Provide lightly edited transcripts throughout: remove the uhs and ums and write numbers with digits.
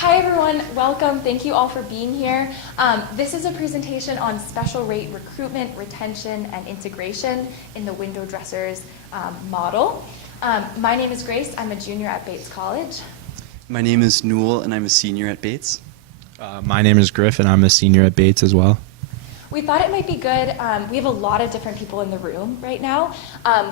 Hi everyone, welcome. Thank you all for being here. This is a presentation on special rate recruitment, retention, and integration in the WindowDressers model. My name is Grace. I'm a junior at Bates College. My name is Newell, and I'm a senior at Bates. My name is Griff, and I'm a senior at Bates as well. We thought it might be good. We have a lot of different people in the room right now.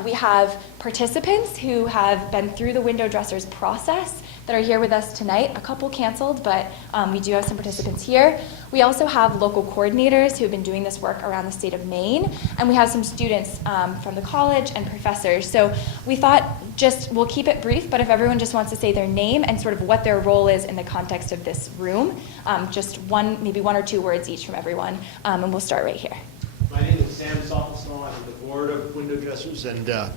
We have participants who have been through the WindowDressers process that are here with us tonight. A couple canceled, but we do have some participants here. We also have local coordinators who have been doing this work around the state of Maine, and we have some students from the college and professors. So we thought we'll keep it brief, but if everyone just wants to say their name and sort of what their role is in the context of this room, just maybe one or two words each from everyone, and we'll start right here. My name is Sam Soffelsnow. I'm on the board of WindowDressers and a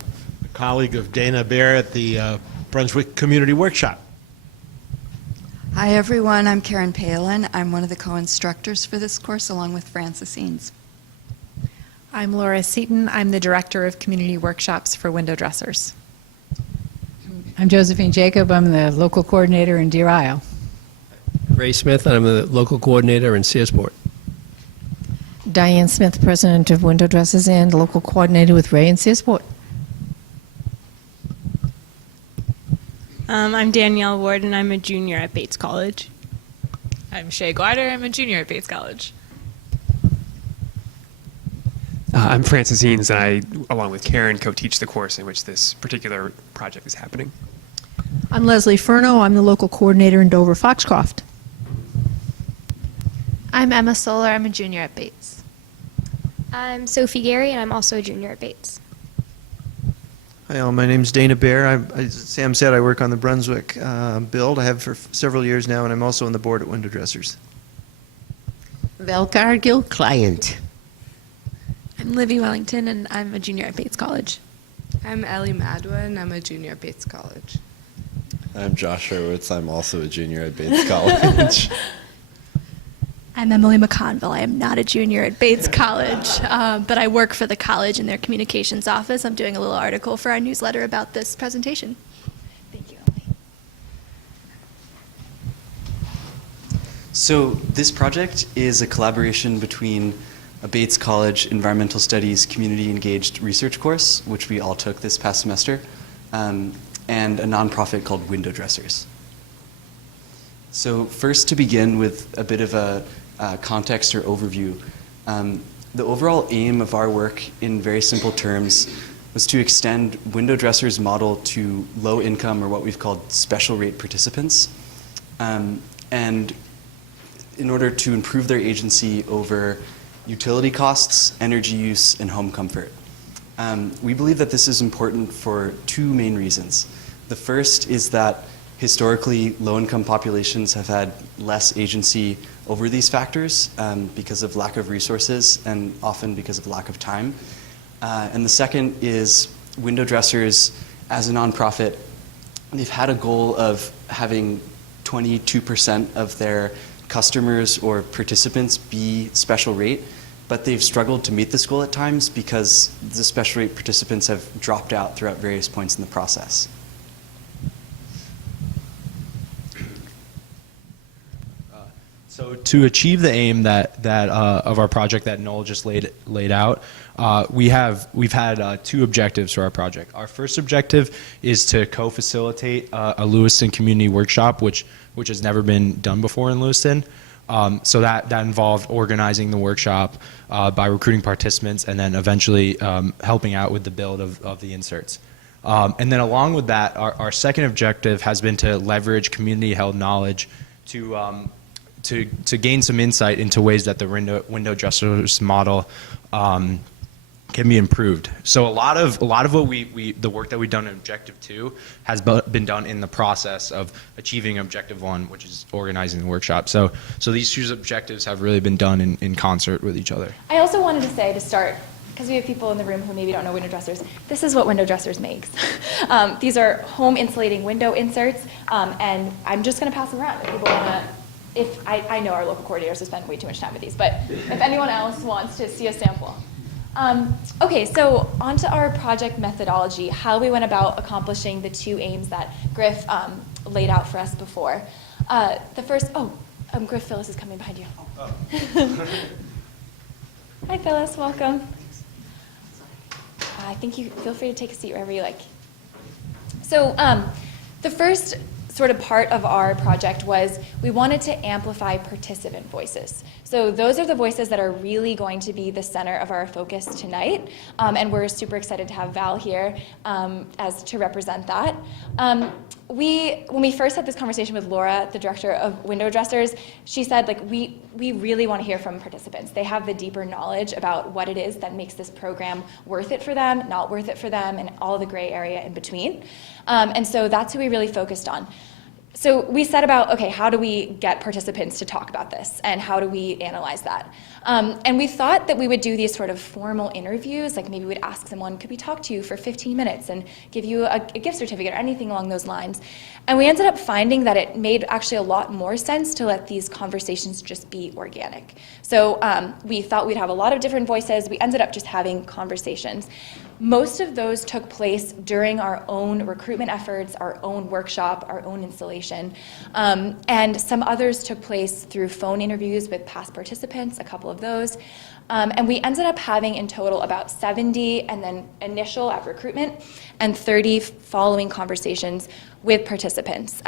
colleague of Dana Baer at the Brunswick Community Workshop. Hi everyone, I'm Karen Palin. I'm one of the co-instructors for this course along with Frances Eanes. I'm Laura Seaton. I'm the Director of Community Workshops for WindowDressers. I'm Josephine Jacob. I'm the local coordinator in Deer Isle. Ray Smith, and I'm the local coordinator in Searsport. Diane Smith, president of WindowDressers and local coordinator with Ray in Searsport. I'm Danielle Ward, and I'm a junior at Bates College. I'm Shay Glider. I'm a junior at Bates College. I'm Frances Eanes, and I, along with Karen, co-teach the course in which this particular project is happening. I'm Leslie Furno. I'm the local coordinator in Dover Foxcroft. I'm Emma Solar. I'm a junior at Bates. I'm Sophie Gary, and I'm also a junior at Bates. Hi all, my name's Dana Baer. As Sam said, I work on the Brunswick build. I have for several years now, and I'm also on the board at WindowDressers. Val Cargill, client. I'm Livy Wellington, and I'm a junior at Bates College. I'm Ellie Madwa, and I'm a junior at Bates College. I'm Josh Hurwitz. I'm also a junior at Bates College. I'm Emily McConville. I am not a junior at Bates College, but I work for the college in their communications office. I'm doing a little article for our newsletter about this presentation. Thank you, Emily. So this project is a collaboration between a Bates College Environmental Studies Community Engaged Research course, which we all took this past semester, and a nonprofit called WindowDressers. So first, to begin with a bit of a context or overview, the overall aim of our work in very simple terms was to extend WindowDressers' model to low income, or what we've called special rate participants, and in order to improve their agency over utility costs, energy use, and home comfort. We believe that this is important for two main reasons. The first is that historically, low-income populations have had less agency over these factors because of lack of resources and often because of lack of time. And the second is WindowDressers, as a nonprofit, they've had a goal of having 22% of their customers or participants be special rate, but they've struggled to meet this goal at times because the special rate participants have dropped out throughout various points in the process. So to achieve the aim that of our project that Noel just laid out, we've had two objectives for our project. Our first objective is to co-facilitate a Lewiston community workshop, which has never been done before in Lewiston. So that involved organizing the workshop by recruiting participants and then eventually helping out with the build of the inserts. And then along with that, our second objective has been to leverage community-held knowledge to gain some insight into ways that the WindowDressers model can be improved. So a lot of what the work that we've done in Objective 2 has been done in the process of achieving Objective 1, which is organizing the workshop. So these two objectives have really been done in concert with each other. I also wanted to say to start, because we have people in the room who maybe don't know WindowDressers, this is what WindowDressers makes. These are home insulating window inserts, and I'm just going to pass them around if people want to. I know our local coordinators have spent way too much time with these, but if anyone else wants to see a sample. Okay, so onto our project methodology, how we went about accomplishing the two aims that Griff laid out for us before. The first, Griff Phyllis is coming behind you. Hi, Phyllis, welcome. I think you feel free to take a seat wherever you like. So the first sort of part of our project was we wanted to amplify participant voices. So those are the voices that are really going to be the center of our focus tonight, and we're super excited to have Val here as to represent that. When we first had this conversation with Laura, the director of WindowDressers, she said, like, we really want to hear from participants. They have the deeper knowledge about what it is that makes this program worth it for them, not worth it for them, and all the gray area in between. And so that's who we really focused on. So we set about, okay, how do we get participants to talk about this, and how do we analyze that? And we thought that we would do these sort of formal interviews, like maybe we'd ask someone, could we talk to you for 15 minutes and give you a gift certificate or anything along those lines. And we ended up finding that it made actually a lot more sense to let these conversations just be organic. So we thought we'd have a lot of different voices. We ended up just having conversations. Most of those took place during our own recruitment efforts, our own workshop, our own installation, and some others took place through phone interviews with past participants, a couple of those. And we ended up having in total about 70 and then initial at recruitment and 30 following conversations with participants,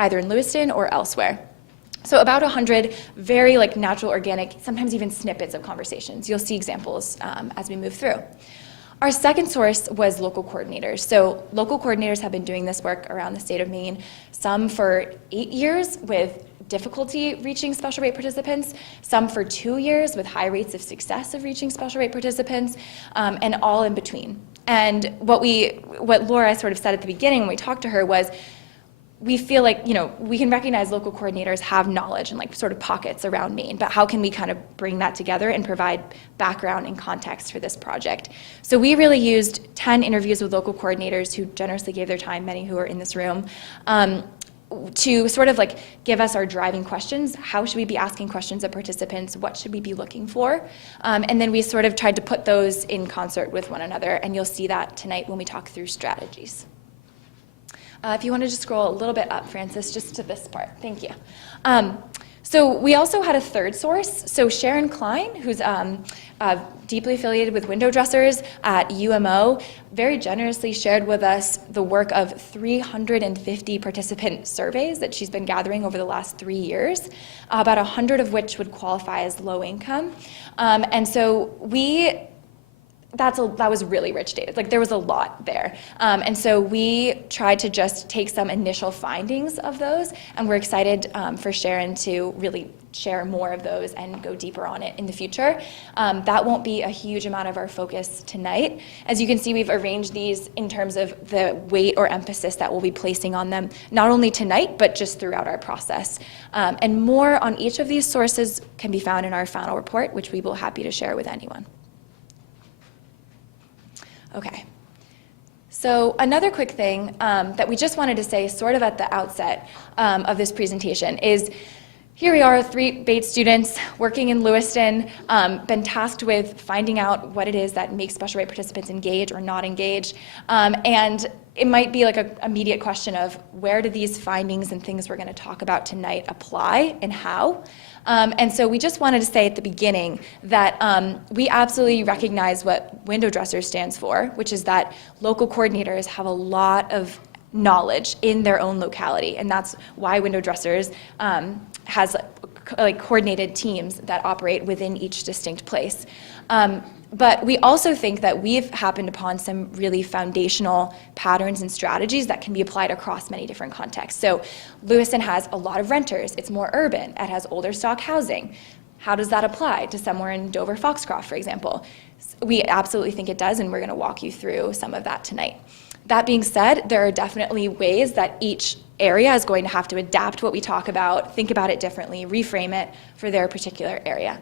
either in Lewiston or elsewhere. So about 100 very natural, organic, sometimes even snippets of conversations. You'll see examples as we move through. Our second source was local coordinators. So local coordinators have been doing this work around the state of Maine, some for 8 years with difficulty reaching special rate participants, some for 2 years with high rates of success of reaching special rate participants, and all in between. And what Laura sort of said at the beginning when we talked to her was, we feel like, we can recognize local coordinators have knowledge and sort of pockets around Maine, but how can we kind of bring that together and provide background and context for this project? So we really used 10 interviews with local coordinators who generously gave their time, many who are in this room, to sort of give us our driving questions. How should we be asking questions of participants? What should we be looking for? And then we sort of tried to put those in concert with one another, and you'll see that tonight when we talk through strategies. If you want to just scroll a little bit up, Francis, just to this part. Thank you. So we also had a third source. So Sharon Klein, who's deeply affiliated with WindowDressers at UMO, very generously shared with us the work of 350 participant surveys that she's been gathering over the last 3 years, about 100 of which would qualify as low income. And so that was really rich data. There was a lot there. And so we tried to just take some initial findings of those, and we're excited for Sharon to really share more of those and go deeper on it in the future. That won't be a huge amount of our focus tonight. As you can see, we've arranged these in terms of the weight or emphasis that we'll be placing on them, not only tonight, but just throughout our process. And more on each of these sources can be found in our final report, which we will be happy to share with anyone. Okay, so another quick thing that we just wanted to say sort of at the outset of this presentation is, here we are, 3 Bates students working in Lewiston, been tasked with finding out what it is that makes special rate participants engage or not engage. And it might be an immediate question of, where do these findings and things we're going to talk about tonight apply and how? And so we just wanted to say at the beginning that we absolutely recognize what WindowDressers stands for, which is that local coordinators have a lot of knowledge in their own locality, and that's why WindowDressers has coordinated teams that operate within each distinct place. But we also think that we've happened upon some really foundational patterns and strategies that can be applied across many different contexts. So Lewiston has a lot of renters. It's more urban. It has older stock housing. How does that apply to somewhere in Dover Foxcroft, for example? We absolutely think it does, and we're going to walk you through some of that tonight. That being said, there are definitely ways that each area is going to have to adapt what we talk about, think about it differently, reframe it for their particular area.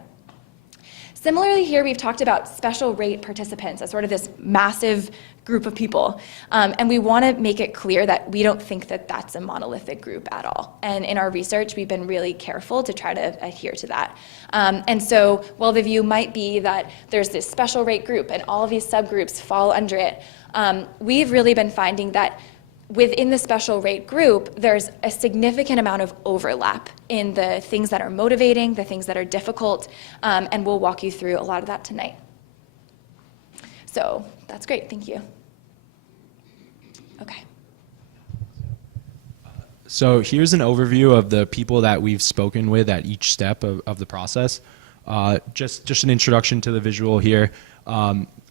Similarly here, we've talked about special rate participants as sort of this massive group of people. And we want to make it clear that we don't think that that's a monolithic group at all. And in our research, we've been really careful to try to adhere to that. And so while the view might be that there's this special rate group and all of these subgroups fall under it, we've really been finding that within the special rate group, there's a significant amount of overlap in the things that are motivating, the things that are difficult, and we'll walk you through a lot of that tonight. So that's great, thank you. Okay. So here's an overview of the people that we've spoken with at each step of the process. Just an introduction to the visual here.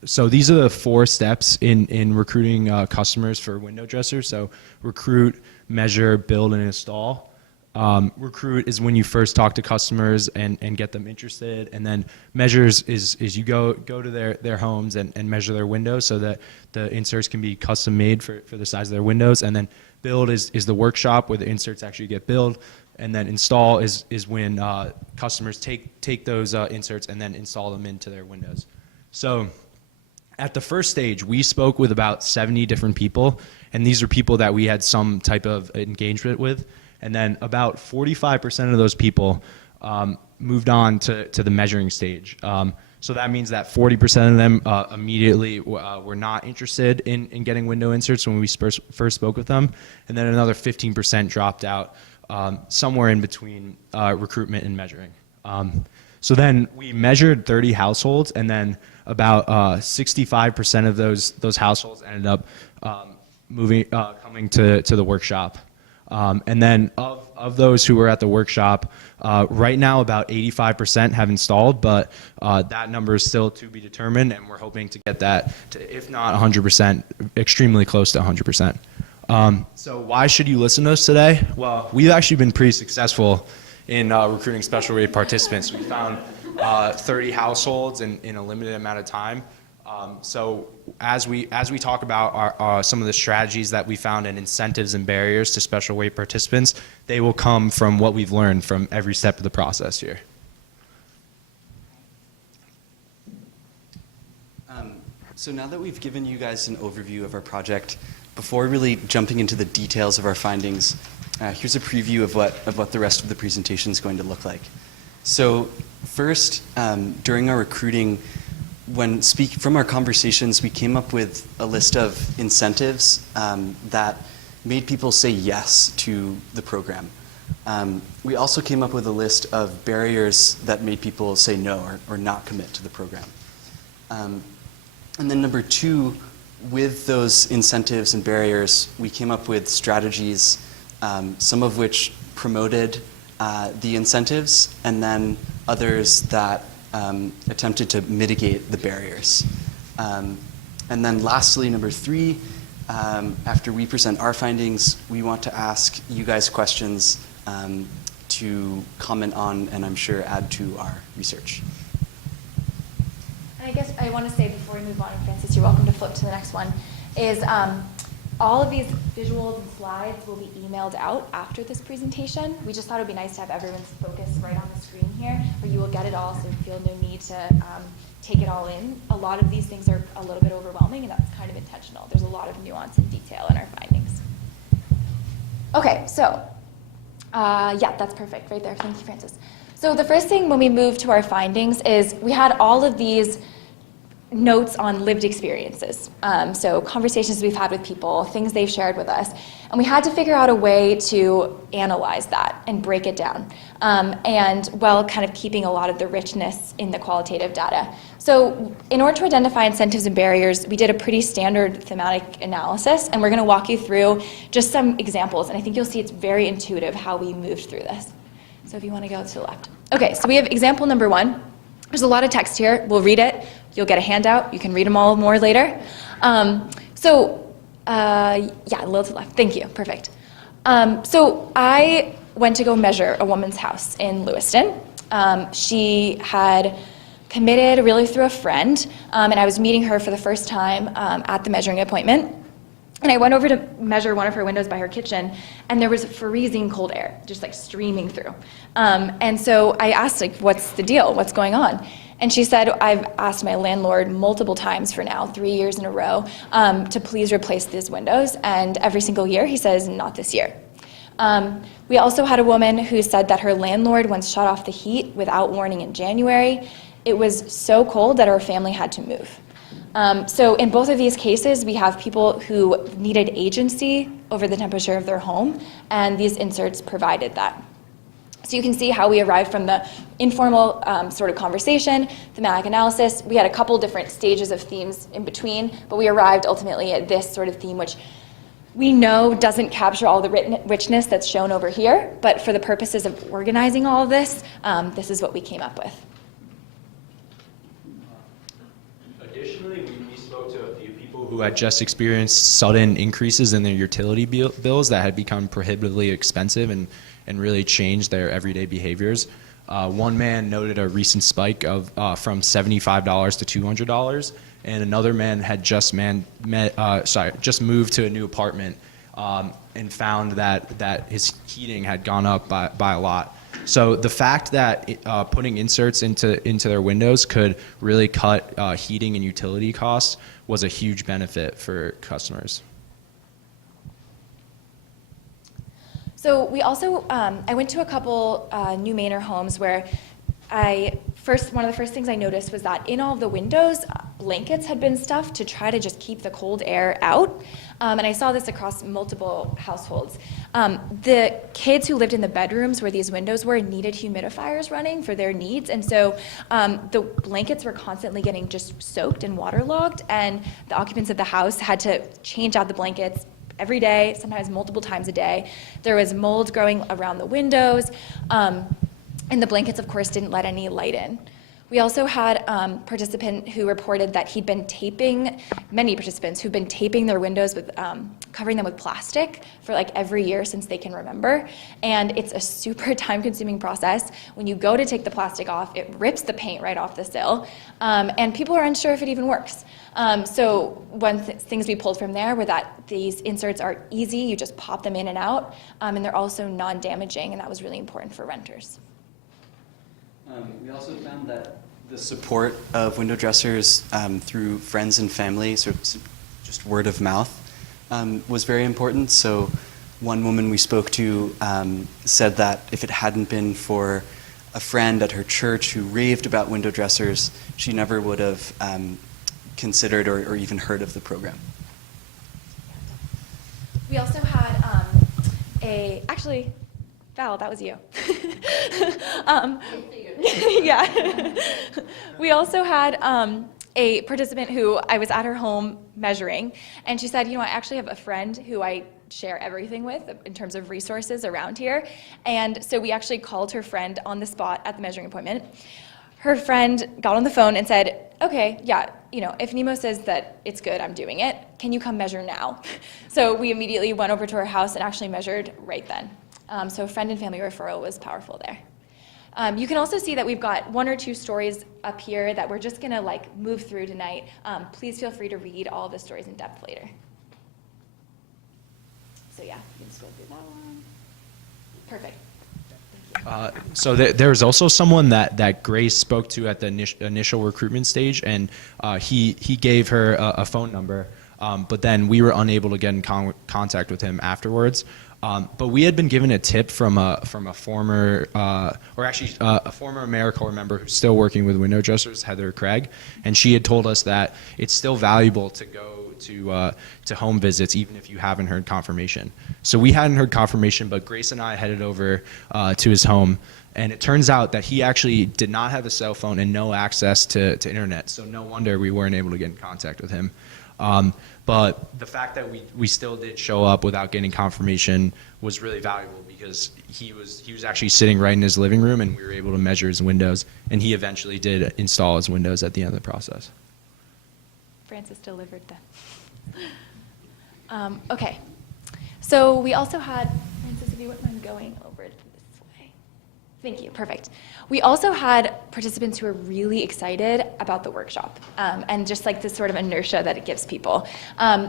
So these are the 4 steps in recruiting customers for WindowDressers. So recruit, measure, build, and install. Recruit is when you first talk to customers and get them interested, and then measures is you go to their homes and measure their windows so that the inserts can be custom made for the size of their windows, and then build is the workshop where the inserts actually get built, and then install is when customers take those inserts and then install them into their windows. So at the first stage, we spoke with about 70 different people, and these are people that we had some type of engagement with. And then about 45% of those people moved on to the measuring stage. So that means that 40% of them immediately were not interested in getting window inserts when we first spoke with them. And then another 15% dropped out somewhere in between recruitment and measuring. So then we measured 30 households, and then about 65% of those households ended up coming to the workshop. And then of those who were at the workshop, right now about 85% have installed, but that number is still to be determined, and we're hoping to get that to, if not 100%, extremely close to 100%. So why should you listen to us today? Well, we've actually been pretty successful in recruiting special rate participants. We found 30 households in a limited amount of time. So as we talk about some of the strategies that we found and incentives and barriers to special rate participants, they will come from what we've learned from every step of the process here. So now that we've given you guys an overview of our project, before really jumping into the details of our findings, here's a preview of what the rest of the presentation is going to look like. So first, during our recruiting, from our conversations, we came up with a list of incentives that made people say yes to the program. We also came up with a list of barriers that made people say no or not commit to the program. And then number 2, with those incentives and barriers, we came up with strategies, some of which promoted the incentives, and then others that attempted to mitigate the barriers. And then lastly, number 3, after we present our findings, we want to ask you guys questions to comment on and I'm sure add to our research. And I guess I want to say before we move on, and Francis, you're welcome to flip to the next one, is all of these visuals and slides will be emailed out after this presentation. We just thought it would be nice to have everyone's focus right on the screen here, where you will get it all, so you feel no need to take it all in. A lot of these things are a little bit overwhelming, and that's kind of intentional. There's a lot of nuance and detail in our findings. Okay, so yeah, that's perfect right there. Thank you, Francis. So the first thing when we moved to our findings is we had all of these notes on lived experiences. So conversations we've had with people, things they've shared with us. And we had to figure out a way to analyze that and break it down. And while kind of keeping a lot of the richness in the qualitative data. So in order to identify incentives and barriers, we did a pretty standard thematic analysis, and we're going to walk you through just some examples. And I think you'll see it's very intuitive how we moved through this. So if you want to go to the left. Okay, so we have example number 1. There's a lot of text here. We'll read it. You'll get a handout. You can read them all more later. Yeah, a little to the left. Thank you. Perfect. So I went to go measure a woman's house in Lewiston. She had committed really through a friend, and I was meeting her for the first time at the measuring appointment. And I went over to measure one of her windows by her kitchen, and there was freezing cold air, just like streaming through. And so I asked, like, what's the deal? What's going on? And she said, I've asked my landlord multiple times for now, 3 years in a row, to please replace these windows. And every single year he says, not this year. We also had a woman who said that her landlord once shut off the heat without warning in January. It was so cold that her family had to move. So in both of these cases, we have people who needed agency over the temperature of their home, and these inserts provided that. So you can see how we arrived from the informal sort of conversation, thematic analysis. We had a couple different stages of themes in between, but we arrived ultimately at this sort of theme, which we know doesn't capture all the richness that's shown over here, but for the purposes of organizing all of this, this is what we came up with. Additionally, we spoke to a few people who had just experienced sudden increases in their utility bills that had become prohibitively expensive and really changed their everyday behaviors. One man noted a recent spike of from $75 to $200, and another man had just moved to a new apartment and found that his heating had gone up by a lot. So the fact that putting inserts into their windows could really cut heating and utility costs was a huge benefit for customers. So we also, I went to a couple new Manor homes where one of the first things I noticed was that in all of the windows, blankets had been stuffed to try to just keep the cold air out. And I saw this across multiple households. The kids who lived in the bedrooms where these windows were needed humidifiers running for their needs. And so the blankets were constantly getting just soaked and waterlogged, and the occupants of the house had to change out the blankets every day, sometimes multiple times a day. There was mold growing around the windows, and the blankets, of course, didn't let any light in. We also had a participant who reported that many participants who've been taping their windows with, covering them with plastic for like every year since they can remember. And it's a super time-consuming process. When you go to take the plastic off, it rips the paint right off the sill, and people are unsure if it even works. So one things we pulled from there were that these inserts are easy, you just pop them in and out, and they're also non-damaging, and that was really important for renters. We also found that the support of window dressers through friends and family, sort of just word of mouth, was very important. So one woman we spoke to said that if it hadn't been for a friend at her church who raved about window dressers, she never would have considered or even heard of the program. We also had actually, Val, that was you. Yeah. We also had a participant who I was at her home measuring, and she said, I actually have a friend who I share everything with in terms of resources around here. And so we actually called her friend on the spot at the measuring appointment. Her friend got on the phone and said, okay, yeah, if Nemo says that it's good, I'm doing it. Can you come measure now? So we immediately went over to her house and actually measured right then. So friend and family referral was powerful there. You can also see that we've got one or two stories up here that we're just gonna move through tonight. Please feel free to read all of the stories in depth later. So yeah, you can scroll through that one. Perfect. So there was also someone that Grace spoke to at the initial recruitment stage, and he gave her a phone number, but then we were unable to get in contact with him afterwards. But we had been given a tip from a former, a former AmeriCorps member who's still working with window dressers, Heather Craig, and she had told us that it's still valuable to go to home visits even if you haven't heard confirmation. So we hadn't heard confirmation, but Grace and I headed over to his home, and it turns out that he actually did not have a cell phone and no access to internet. So no wonder we weren't able to get in contact with him. But the fact that we still did show up without getting confirmation was really valuable because he was actually sitting right in his living room, and we were able to measure his windows, and he eventually did install his windows at the end of the process. Francis delivered them. Okay, so we also had, Francis, if you wouldn't mind going over this way. Thank you, perfect. We also had participants who were really excited about the workshop and just this sort of inertia that it gives people.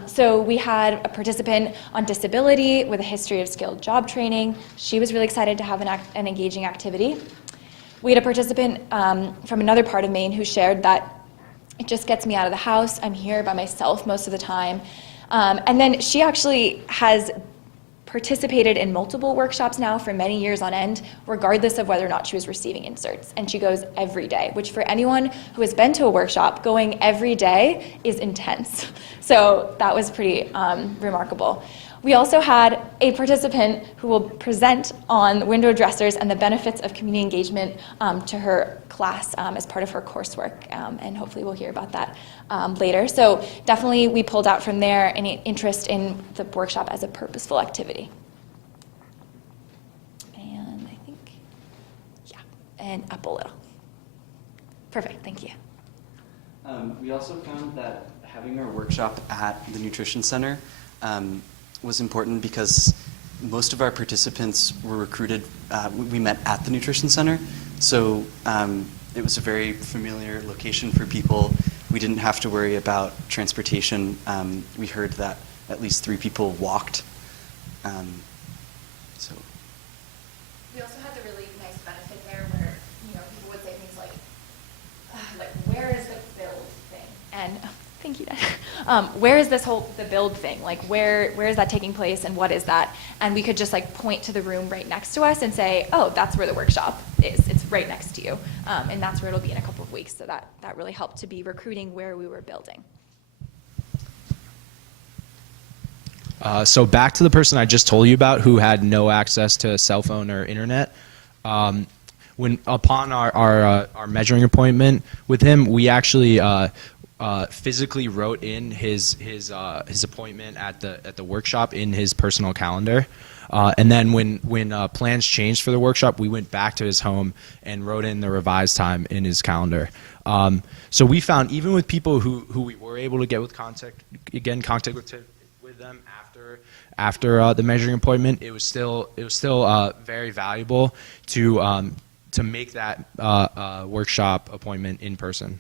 So we had a participant on disability with a history of skilled job training. She was really excited to have an engaging activity. We had a participant from another part of Maine who shared that it just gets me out of the house. I'm here by myself most of the time. And then she actually has participated in multiple workshops now for many years on end, regardless of whether or not she was receiving inserts. And she goes every day, which for anyone who has been to a workshop, going every day is intense. So that was pretty remarkable. We also had a participant who will present on window dressers and the benefits of community engagement to her class as part of her coursework, and hopefully we'll hear about that later. So definitely we pulled out from there any interest in the workshop as a purposeful activity. And I think, yeah, and up a little. Perfect, thank you. We also found that having our workshop at the Nutrition Center was important because most of our participants were recruited, we met at the Nutrition Center, so it was a very familiar location for people. We didn't have to worry about transportation. We heard that at least 3 people walked. So. We also had the really nice benefit there where, people would say things like where is the build thing? And thank you, Dad. Where is the build thing? Like, where is that taking place and what is that? And we could just point to the room right next to us and say, oh, that's where the workshop is. It's right next to you. And that's where it'll be in a couple of weeks. So that really helped to be recruiting where we were building. So back to the person I just told you about who had no access to cell phone or internet. When upon our measuring appointment with him, we actually physically wrote in his appointment at the workshop in his personal calendar, and then when plans changed for the workshop, we went back to his home and wrote in the revised time in his calendar. So we found even with people who we were able to get contact with them after the measuring appointment, it was still very valuable to make that workshop appointment in person.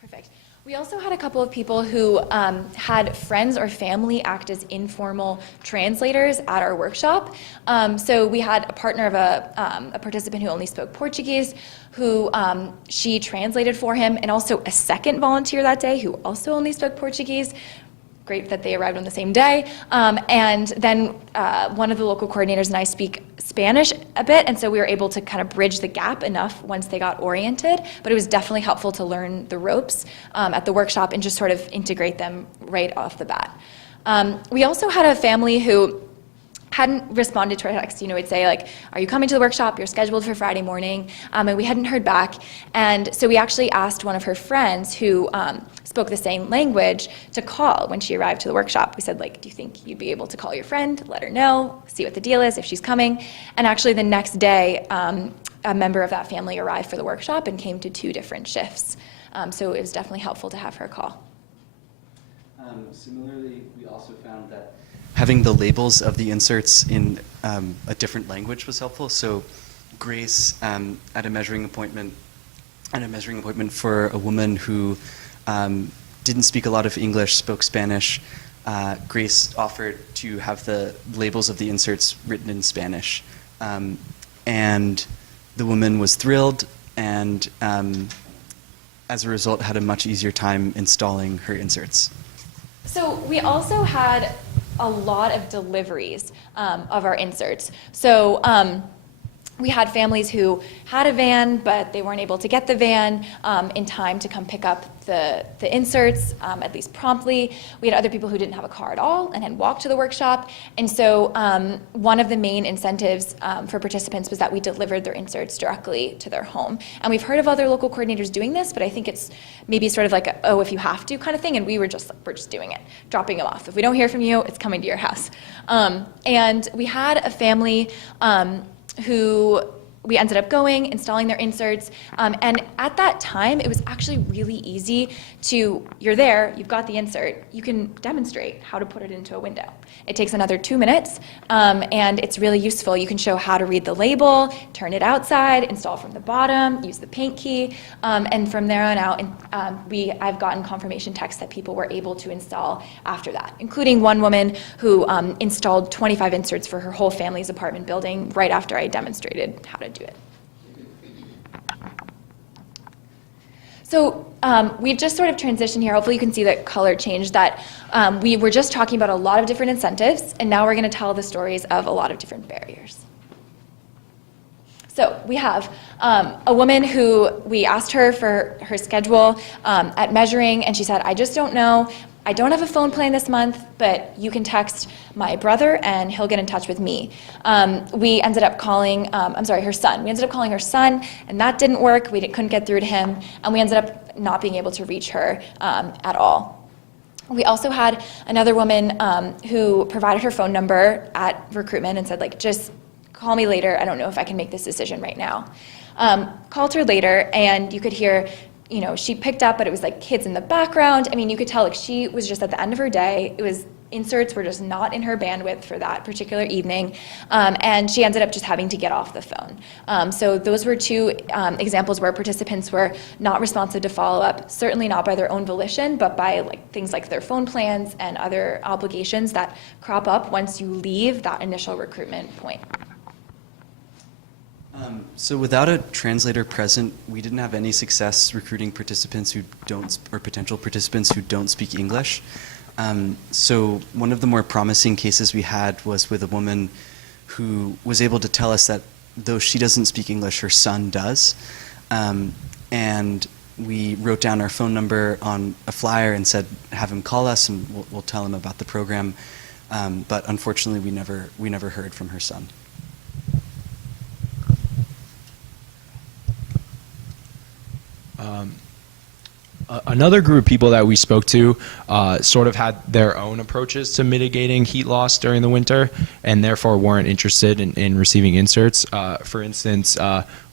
Perfect. We also had a couple of people who had friends or family act as informal translators at our workshop. So we had a partner of a participant who only spoke Portuguese, who she translated for him, and also a second volunteer that day who also only spoke Portuguese. Great that they arrived on the same day. And then one of the local coordinators and I speak Spanish a bit, and so we were able to kind of bridge the gap enough once they got oriented, but it was definitely helpful to learn the ropes at the workshop and just sort of integrate them right off the bat. We also had a family who hadn't responded to our text. We'd say are you coming to the workshop? You're scheduled for Friday morning. And we hadn't heard back. And so we actually asked one of her friends who spoke the same language to call when she arrived to the workshop. We said, do you think you'd be able to call your friend, let her know, see what the deal is, if she's coming? And actually the next day, a member of that family arrived for the workshop and came to 2 different shifts. So it was definitely helpful to have her call. Similarly, we also found that having the labels of the inserts in a different language was helpful. So Grace, at a measuring appointment for a woman who didn't speak a lot of English, spoke Spanish, Grace offered to have the labels of the inserts written in Spanish. And the woman was thrilled and as a result had a much easier time installing her inserts. So we also had a lot of deliveries of our inserts. So we had families who had a van, but they weren't able to get the van in time to come pick up the inserts, at least promptly. We had other people who didn't have a car at all and had walked to the workshop. And so one of the main incentives for participants was that we delivered their inserts directly to their home. And we've heard of other local coordinators doing this, but I think it's maybe sort of like a, oh, if you have to kind of thing. And we're just doing it, dropping them off. If we don't hear from you, it's coming to your house. And we had a family who we ended up going, installing their inserts, and at that time, it was actually really easy you're there, you've got the insert, you can demonstrate how to put it into a window. It takes another 2 minutes, and it's really useful. You can show how to read the label, turn it outside, install from the bottom, use the paint key, and from there on out, I've gotten confirmation texts that people were able to install after that, including one woman who installed 25 inserts for her whole family's apartment building right after I demonstrated how to do it. So we've just sort of transitioned here. Hopefully you can see the color change, that we were just talking about a lot of different incentives, and now we're going to tell the stories of a lot of different barriers. So we have a woman who we asked her for her schedule at measuring, and she said, I just don't know. I don't have a phone plan this month, but you can text my brother and he'll get in touch with me. We ended up calling, her son. We ended up calling her son, and that didn't work. We couldn't get through to him, and we ended up not being able to reach her at all. We also had another woman who provided her phone number at Recruitment and said, like, just call me later. I don't know if I can make this decision right now. Called her later, and you could hear, you know, she picked up, but it was like kids in the background. I mean, you could tell like she was just at the end of her day. It was inserts were just not in her bandwidth for that particular evening, and she ended up just having to get off the phone. So those were two examples where participants were not responsive to follow-up, certainly not by their own volition, but by like things like their phone plans and other obligations that crop up once you leave that initial recruitment point. So without a translator present, we didn't have any success recruiting participants who don't, or potential participants who don't speak English. So one of the more promising cases we had was with a woman who was able to tell us that though she doesn't speak English, her son does. And we wrote down our phone number on a flyer and said, have him call us and we'll tell him about the program. But unfortunately, we never heard from her son. Another group of people that we spoke to sort of had their own approaches to mitigating heat loss during the winter and therefore weren't interested in receiving inserts. For instance,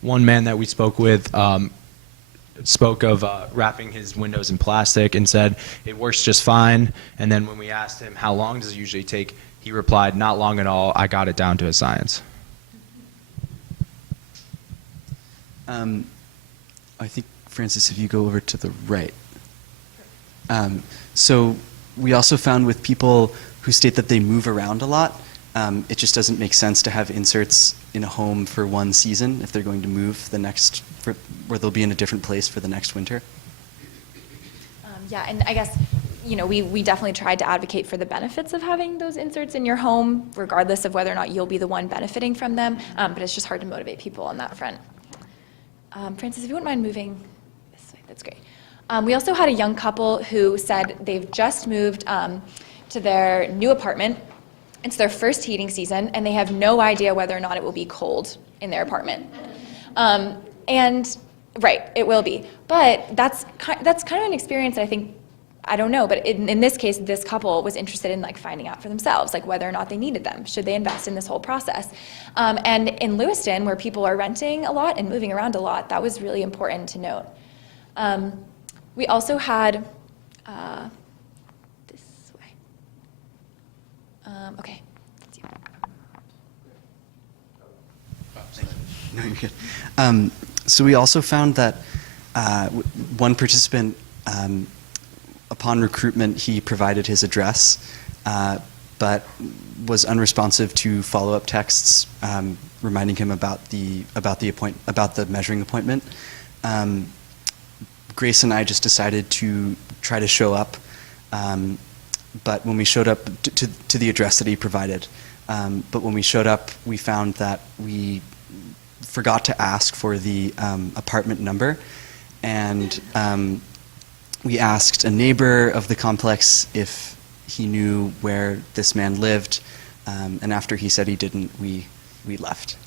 one man that we spoke with spoke of wrapping his windows in plastic and said it works just fine. And then when we asked him how long does it usually take, he replied, not long at all, I got it down to a science. I think, Francis, if you go over to the right. So we also found with people who state that they move around a lot, it just doesn't make sense to have inserts in a home for one season if they're going to move the next, where they'll be in a different place for the next winter. Yeah, and I guess, you know, we definitely tried to advocate for the benefits of having those inserts in your home, regardless of whether or not you'll be the one benefiting from them, but it's just hard to motivate people on that front. Francis, if you wouldn't mind moving this way, that's great. We also had a young couple who said they've just moved to their new apartment. It's their first heating season, and they have no idea whether or not it will be cold in their apartment. And right, it will be. But that's kind of an experience that I think, I don't know, but in this case, this couple was interested in like finding out for themselves, like whether or not they needed them. Should they invest in this whole process? And in Lewiston, where people are renting a lot and moving around a lot, that was really important to note. We also had, this way. Okay. No, you're good. So we also found that one participant, upon recruitment, he provided his address, but was unresponsive to follow-up texts reminding him about the measuring appointment. Grace and I just decided to try to show up, but when we showed up to the address that he provided, but when we showed up, we found that we forgot to ask for the apartment number, and we asked a neighbor of the complex if he knew where this man lived, and after he said he didn't, we left.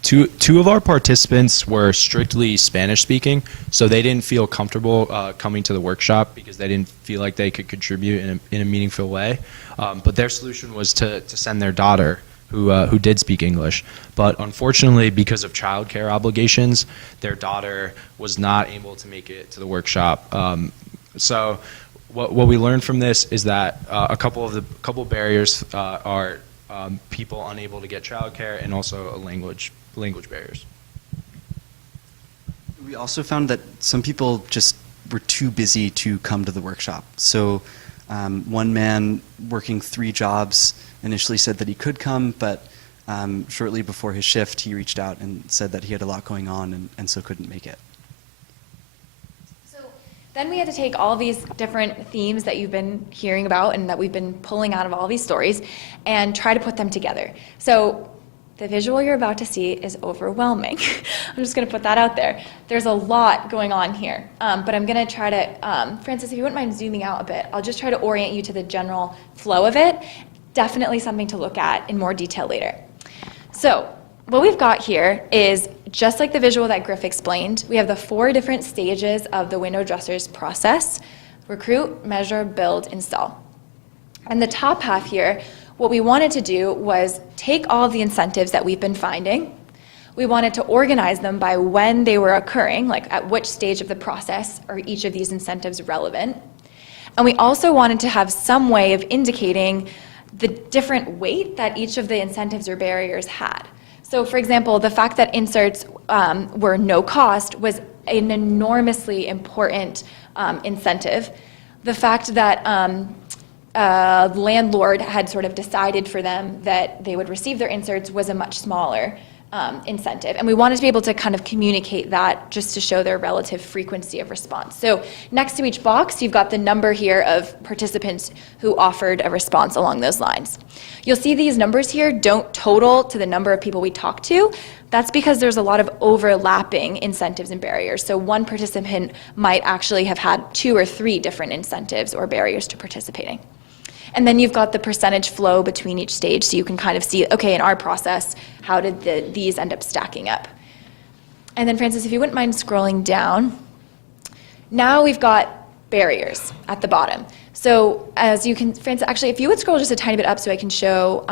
Two of our participants were strictly Spanish speaking, so they didn't feel comfortable coming to the workshop because they didn't feel like they could contribute in a meaningful way. But their solution was to send their daughter, who did speak English. But unfortunately, because of childcare obligations, their daughter was not able to make it to the workshop. So what we learned from this is that a couple barriers are people unable to get childcare and also language barriers. We also found that some people just were too busy to come to the workshop. So one man working 3 jobs initially said that he could come, but shortly before his shift, he reached out and said that he had a lot going on and so couldn't make it. Then we had to take all these different themes that you've been hearing about and that we've been pulling out of all these stories and try to put them together. So the visual you're about to see is overwhelming. I'm just going to put that out there. There's a lot going on here, but I'm going to try to, Francis, if you wouldn't mind zooming out a bit, I'll just try to orient you to the general flow of it. Definitely something to look at in more detail later. So what we've got here is, just like the visual that Griff explained, we have the 4 different stages of the WindowDressers process: recruit, measure, build, install. And the top half here, what we wanted to do was take all of the incentives that we've been finding. We wanted to organize them by when they were occurring, like at which stage of the process are each of these incentives relevant. And we also wanted to have some way of indicating the different weight that each of the incentives or barriers had. So for example, the fact that inserts were no cost was an enormously important incentive. The fact that the landlord had sort of decided for them that they would receive their inserts was a much smaller incentive. And we wanted to be able to kind of communicate that just to show their relative frequency of response. So next to each box, you've got the number here of participants who offered a response along those lines. You'll see these numbers here don't total to the number of people we talked to. That's because there's a lot of overlapping incentives and barriers. So one participant might actually have had 2 or 3 different incentives or barriers to participating. And then you've got the percentage flow between each stage, so you can kind of see, okay, in our process, how did these end up stacking up? And then Francis, if you wouldn't mind scrolling down, now we've got barriers at the bottom. So as you can, Francis, actually, if you would scroll just a tiny bit up so I can show,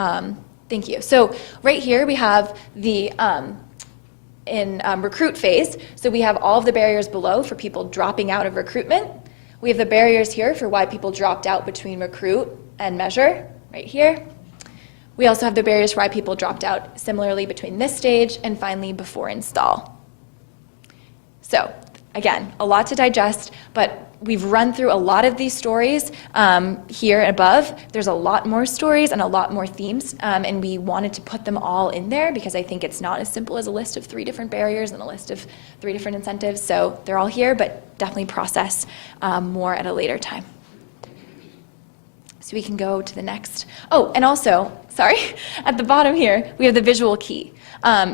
thank you. So right here we have the, recruit phase, so we have all of the barriers below for people dropping out of recruitment. We have the barriers here for why people dropped out between recruit and measure, right here. We also have the barriers for why people dropped out similarly between this stage and finally before install. So again, a lot to digest, but we've run through a lot of these stories here above. There's a lot more stories and a lot more themes, and we wanted to put them all in there because I think it's not as simple as a list of 3 different barriers and a list of 3 different incentives. So they're all here, but definitely process more at a later time. So we can go to the next. Oh, and also, sorry, at the bottom here, we have the visual key.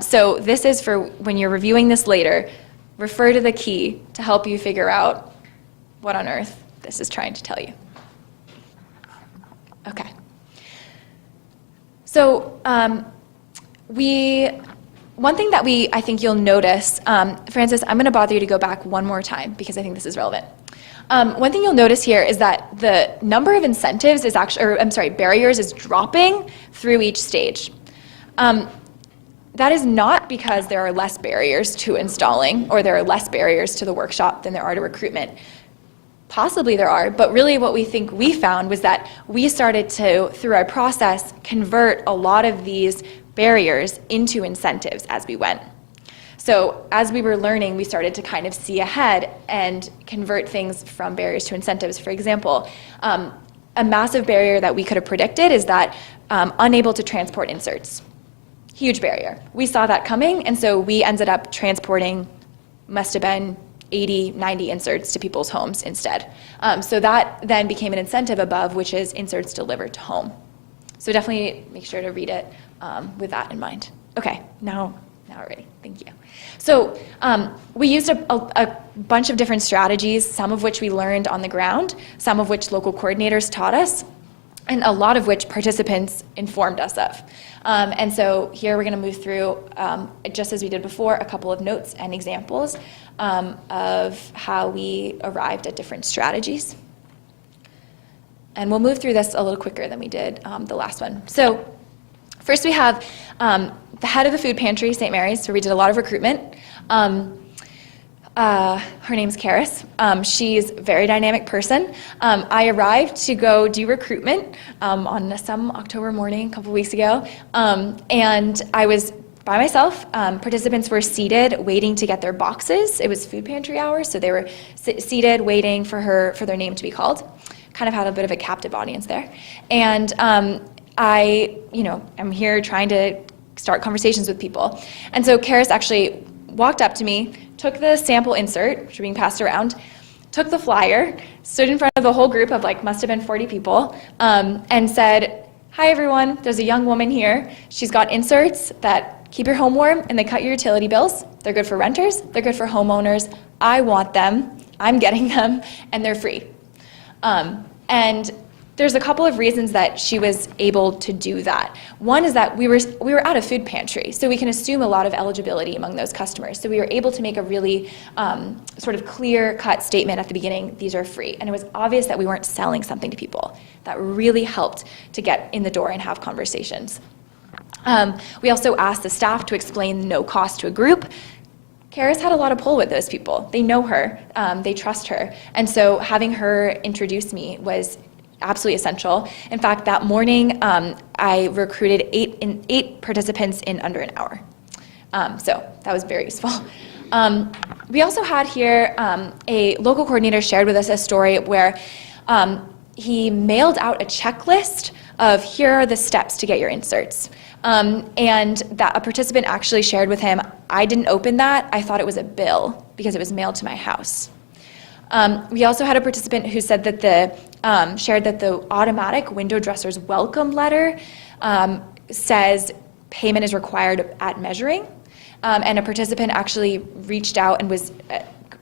So this is for when you're reviewing this later, refer to the key to help you figure out what on earth this is trying to tell you. Okay. So one thing that I think you'll notice, Francis, I'm going to bother you to go back one more time because I think this is relevant. One thing you'll notice here is that the number of incentives is actually, or I'm sorry, barriers is dropping through each stage. That is not because there are less barriers to installing or there are less barriers to the workshop than there are to recruitment. Possibly there are, but really what we think we found was that we started to, through our process, convert a lot of these barriers into incentives as we went. So as we were learning, we started to kind of see ahead and convert things from barriers to incentives. For example, a massive barrier that we could have predicted is that unable to transport inserts. Huge barrier. We saw that coming, and so we ended up transporting, must have been 80, 90 inserts to people's homes instead. So that then became an incentive above, which is inserts delivered to home. So definitely make sure to read it with that in mind. Okay, now we're ready. Thank you. So we used a bunch of different strategies, some of which we learned on the ground, some of which local coordinators taught us, and a lot of which participants informed us of. And so here we're going to move through, just as we did before, a couple of notes and examples of how we arrived at different strategies. And we'll move through this a little quicker than we did the last one. So first we have the head of the food pantry, St. Mary's, so we did a lot of recruitment. Her name's Karis. She's a very dynamic person. I arrived to go do recruitment on some October morning a couple weeks ago, and I was by myself. Participants were seated waiting to get their boxes. It was food pantry hours, so they were seated waiting for their name to be called. Kind of had a bit of a captive audience there. And I'm here trying to start conversations with people. And so Karis actually walked up to me, took the sample insert, which were being passed around, took the flyer, stood in front of the whole group of must have been 40 people, and said, hi everyone, there's a young woman here. She's got inserts that keep your home warm and they cut your utility bills. They're good for renters, they're good for homeowners. I want them, I'm getting them, and they're free. And there's a couple of reasons that she was able to do that. One is that we were at a food pantry, so we can assume a lot of eligibility among those customers. So we were able to make a really sort of clear-cut statement at the beginning, these are free. And it was obvious that we weren't selling something to people. That really helped to get in the door and have conversations. We also asked the staff to explain no cost to a group. Kara's had a lot of pull with those people. They know her, they trust her. And so having her introduce me was absolutely essential. In fact, that morning, I recruited eight participants in under an hour. So that was very useful. We also had here a local coordinator shared with us a story where he mailed out a checklist of here are the steps to get your inserts. And that a participant actually shared with him, I didn't open that, I thought it was a bill because it was mailed to my house. We also had a participant who said that shared that the automatic WindowDressers welcome letter says payment is required at measuring. And a participant actually reached out and was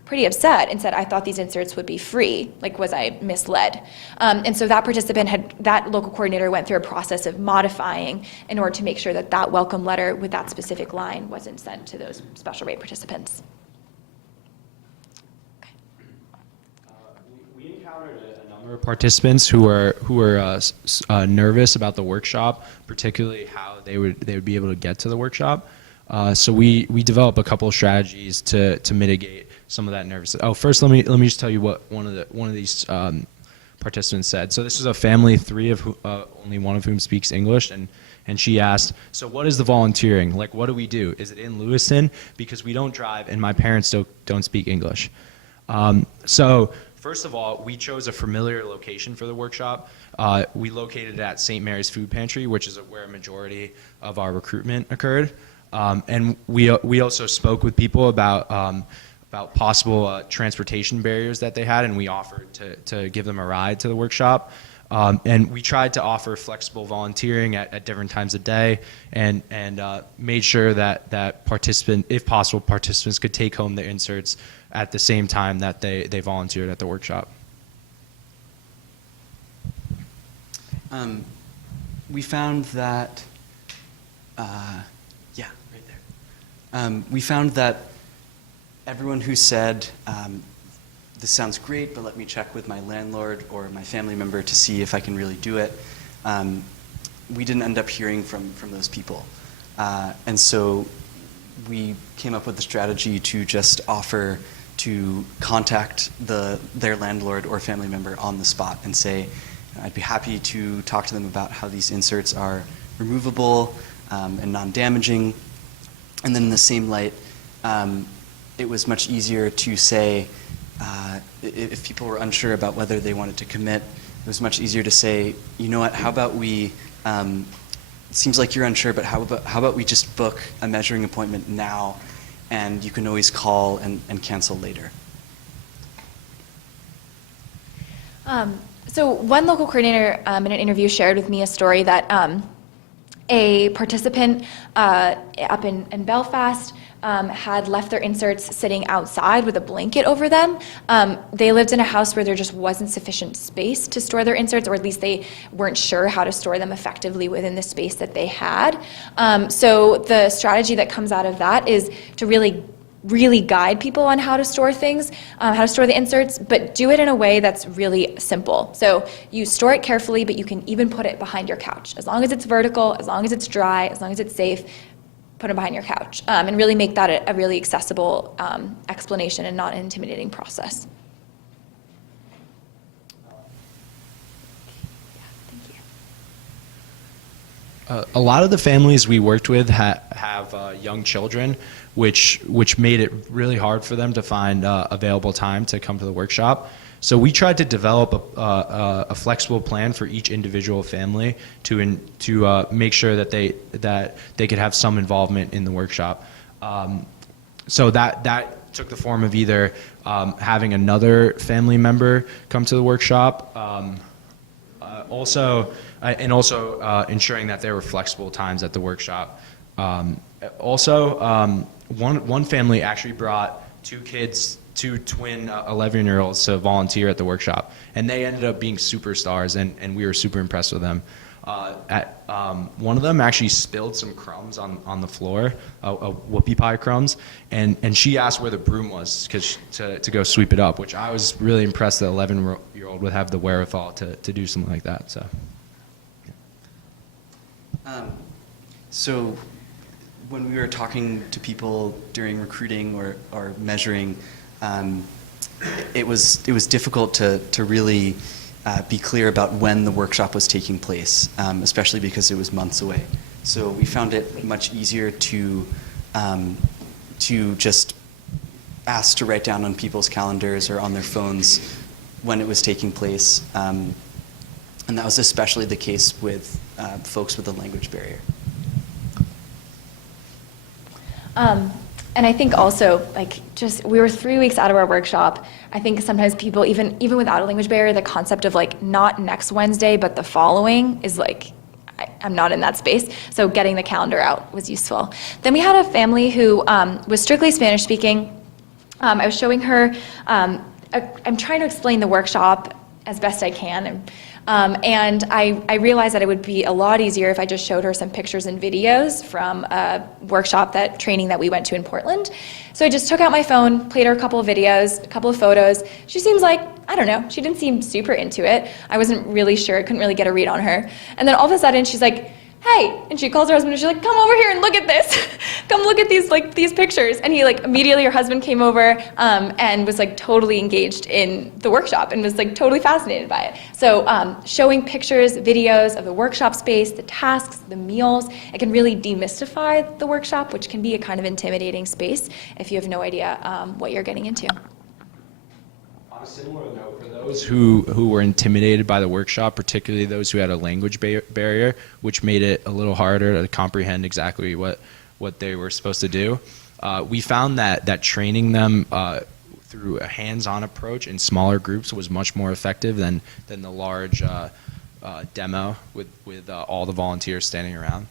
pretty upset and said, I thought these inserts would be free, like was I misled? And so that that local coordinator went through a process of modifying in order to make sure that that welcome letter with that specific line wasn't sent to those special rate participants. We encountered a number of participants who were nervous about the workshop, particularly how they would be able to get to the workshop. So we developed a couple of strategies to mitigate some of that nervousness. Oh, first let me just tell you what one of these participants said. So this was a family, only one of whom speaks English, and she asked, so what is the volunteering? Like, what do we do? Is it in Lewiston? Because we don't drive and my parents don't speak English. So first of all, we chose a familiar location for the workshop. We located it at St. Mary's Food Pantry, which is where a majority of our recruitment occurred. And we also spoke with people about possible transportation barriers that they had, and we offered to give them a ride to the workshop. And we tried to offer flexible volunteering at different times of day, and made sure that if possible, participants could take home their inserts at the same time that they volunteered at the workshop. We found that, we found that everyone who said, this sounds great, but let me check with my landlord or my family member to see if I can really do it, we didn't end up hearing from those people. And so we came up with the strategy to just offer to contact their landlord or family member on the spot and say, I'd be happy to talk to them about how these inserts are removable and non-damaging. And then in the same light, it was much easier to say, if people were unsure about whether they wanted to commit, it was much easier to say, you know what, how about we, it seems like you're unsure, but how about we just book a measuring appointment now, and you can always call and cancel later. So one local coordinator in an interview shared with me a story that a participant up in Belfast had left their inserts sitting outside with a blanket over them. They lived in a house where there just wasn't sufficient space to store their inserts, or at least they weren't sure how to store them effectively within the space that they had. So the strategy that comes out of that is to really guide people on how to store things, how to store the inserts, but do it in a way that's really simple. So you store it carefully, but you can even put it behind your couch. As long as it's vertical, as long as it's dry, as long as it's safe, put it behind your couch, and really make that a really accessible explanation and not an intimidating process. A lot of the families we worked with have young children, which made it really hard for them to find available time to come to the workshop. So we tried to develop a flexible plan for each individual family to make sure that they could have some involvement in the workshop. So that took the form of either having another family member come to the workshop. Also, and also ensuring that there were flexible times at the workshop. One family actually brought two twin 11-year-olds to volunteer at the workshop, and they ended up being superstars, and we were super impressed with them. One of them actually spilled some crumbs on the floor, whoopie pie crumbs, and she asked where the broom was to go sweep it up, which I was really impressed that 11-year-old would have the wherewithal to do something like that. So when we were talking to people during recruiting or measuring, it was difficult to really be clear about when the workshop was taking place, especially because it was months away. So we found it much easier to just ask to write down on people's calendars or on their phones when it was taking place. And that was especially the case with folks with a language barrier. And I think also, we were 3 weeks out of our workshop. I think sometimes people, even without a language barrier, the concept of not next Wednesday, but the following is I'm not in that space. So getting the calendar out was useful. Then we had a family who was strictly Spanish speaking. I was showing her, I'm trying to explain the workshop as best I can. And I realized that it would be a lot easier if I just showed her some pictures and videos from a workshop, training that we went to in Portland. So I just took out my phone, played her a couple of videos, a couple of photos. She seems I don't know, she didn't seem super into it. I wasn't really sure, I couldn't really get a read on her. And then all of a sudden she's like, hey, and she calls her husband and she's like, come over here and look at this. Come look at these pictures. And he immediately, her husband came over and was totally engaged in the workshop and was totally fascinated by it. So showing pictures, videos of the workshop space, the tasks, the meals, it can really demystify the workshop, which can be a kind of intimidating space if you have no idea what you're getting into. On a similar note, for those who were intimidated by the workshop, particularly those who had a language barrier, which made it a little harder to comprehend exactly what they were supposed to do, we found that training them through a hands-on approach in smaller groups was much more effective than the large demo with all the volunteers standing around.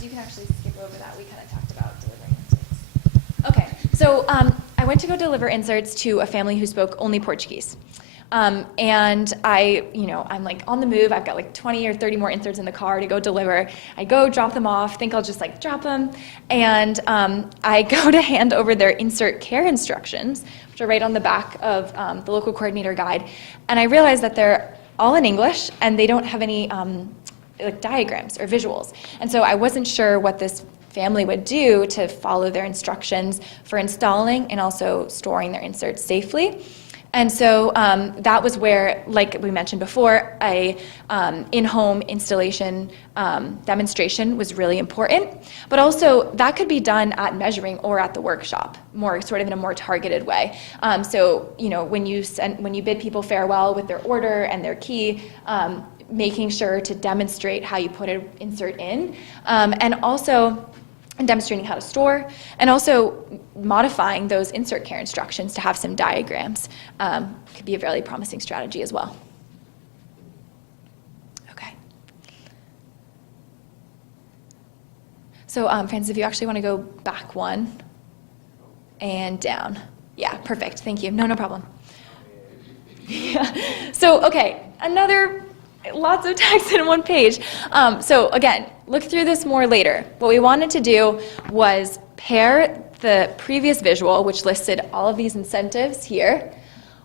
You can actually skip over that. We kind of talked about delivering inserts. Okay, so I went to go deliver inserts to a family who spoke only Portuguese. And I'm on the move. I've got 20 or 30 more inserts in the car to go deliver. I go drop them off, think I'll just drop them. And I go to hand over their insert care instructions, which are right on the back of the local coordinator guide. And I realize that they're all in English and they don't have any diagrams or visuals. And so I wasn't sure what this family would do to follow their instructions for installing and also storing their inserts safely. And so that was where, like we mentioned before, a in-home installation demonstration was really important. But also that could be done at measuring or at the workshop, more sort of in a more targeted way. So when you bid people farewell with their order and their key, making sure to demonstrate how you put an insert in, and also demonstrating how to store, and also modifying those insert care instructions to have some diagrams could be a very promising strategy as well. Okay. So Francis, if you actually want to go back one and down. Yeah, perfect. Thank you. No problem. Yeah. So, okay, lots of text in one page. So again, look through this more later. What we wanted to do was pair the previous visual, which listed all of these incentives here,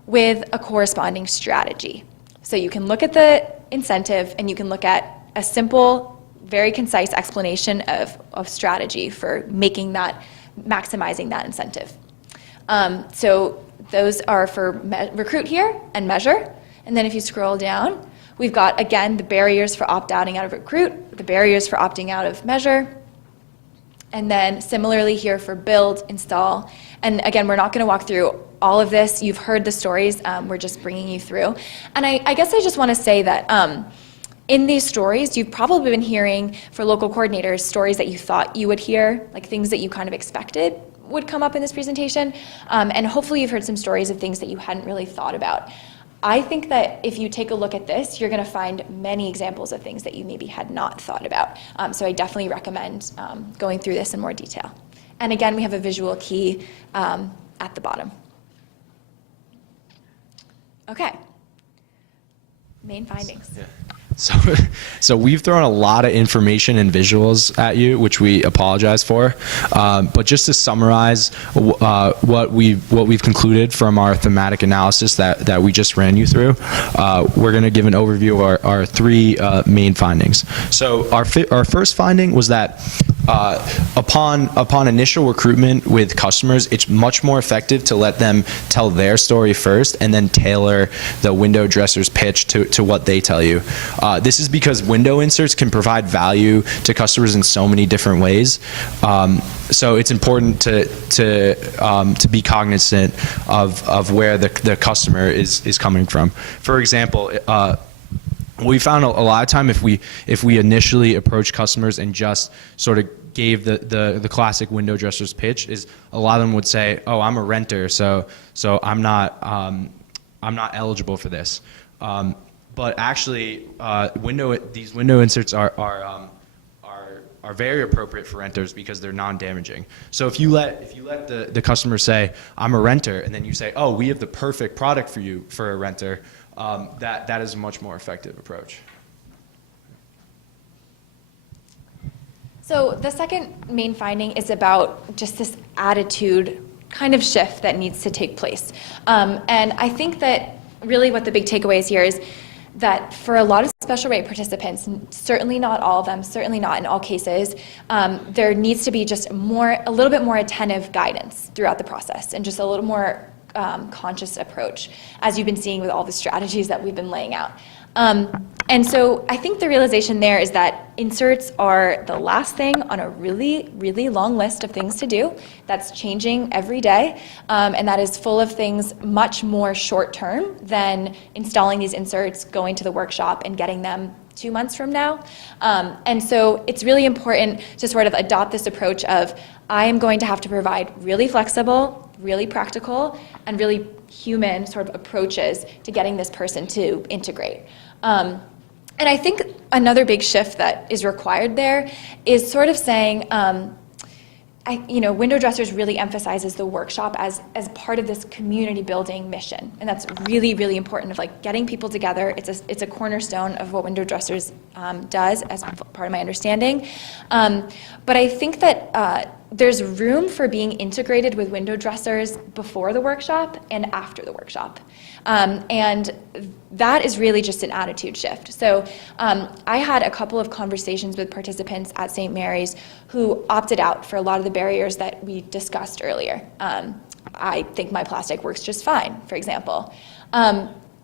with a corresponding strategy. So you can look at the incentive and you can look at a simple, very concise explanation of strategy for maximizing that incentive. So those are for recruit here and measure. And then if you scroll down, we've got, again, the barriers for opt-outing out of recruit, the barriers for opting out of measure, and then similarly here for build, install. And again, we're not going to walk through all of this. You've heard the stories. We're just bringing you through. And I guess I just want to say that in these stories, you've probably been hearing, for local coordinators, stories that you thought you would hear, like things that you kind of expected would come up in this presentation, and hopefully you've heard some stories of things that you hadn't really thought about. I think that if you take a look at this, you're going to find many examples of things that you maybe had not thought about. So I definitely recommend going through this in more detail. And again, we have a visual key at the bottom. Okay. Main findings. Yeah. So we've thrown a lot of information and visuals at you, which we apologize for. But just to summarize what we've concluded from our thematic analysis that we just ran you through, we're going to give an overview of our three main findings. So our first finding was that upon initial recruitment with customers, it's much more effective to let them tell their story first and then tailor the window dresser's pitch to what they tell you. This is because window inserts can provide value to customers in so many different ways. So it's important to be cognizant of where the customer is coming from. For example, we found a lot of time if we initially approach customers and just sort of gave the classic window dresser's pitch, is a lot of them would say, "Oh, I'm a renter, so I'm not eligible for this." But actually, these window inserts are very appropriate for renters because they're non-damaging. So if you let the customer say, "I'm a renter," and then you say, "Oh, we have the perfect product for you for a renter," that is a much more effective approach. So the second main finding is about just this attitude kind of shift that needs to take place. And I think that really what the big takeaway is here is that for a lot of special rate participants, certainly not all of them, certainly not in all cases, there needs to be just a little bit more attentive guidance throughout the process and just a little more conscious approach, as you've been seeing with all the strategies that we've been laying out. And so I think the realization there is that inserts are the last thing on a really, really long list of things to do that's changing every day, and that is full of things much more short-term than installing these inserts, going to the workshop, and getting them 2 months from now. And so it's really important to sort of adopt this approach of, I am going to have to provide really flexible, really practical, and really human sort of approaches to getting this person to integrate. And I think another big shift that is required there is sort of saying, Window Dressers really emphasizes the workshop as part of this community building mission, and that's really, really important. Of like getting people together, it's a cornerstone of what Window Dressers does, as part of my understanding. But I think that there's room for being integrated with window dressers before the workshop and after the workshop. And that is really just an attitude shift. So I had a couple of conversations with participants at St. Mary's who opted out for a lot of the barriers that we discussed earlier. I think my plastic works just fine, for example.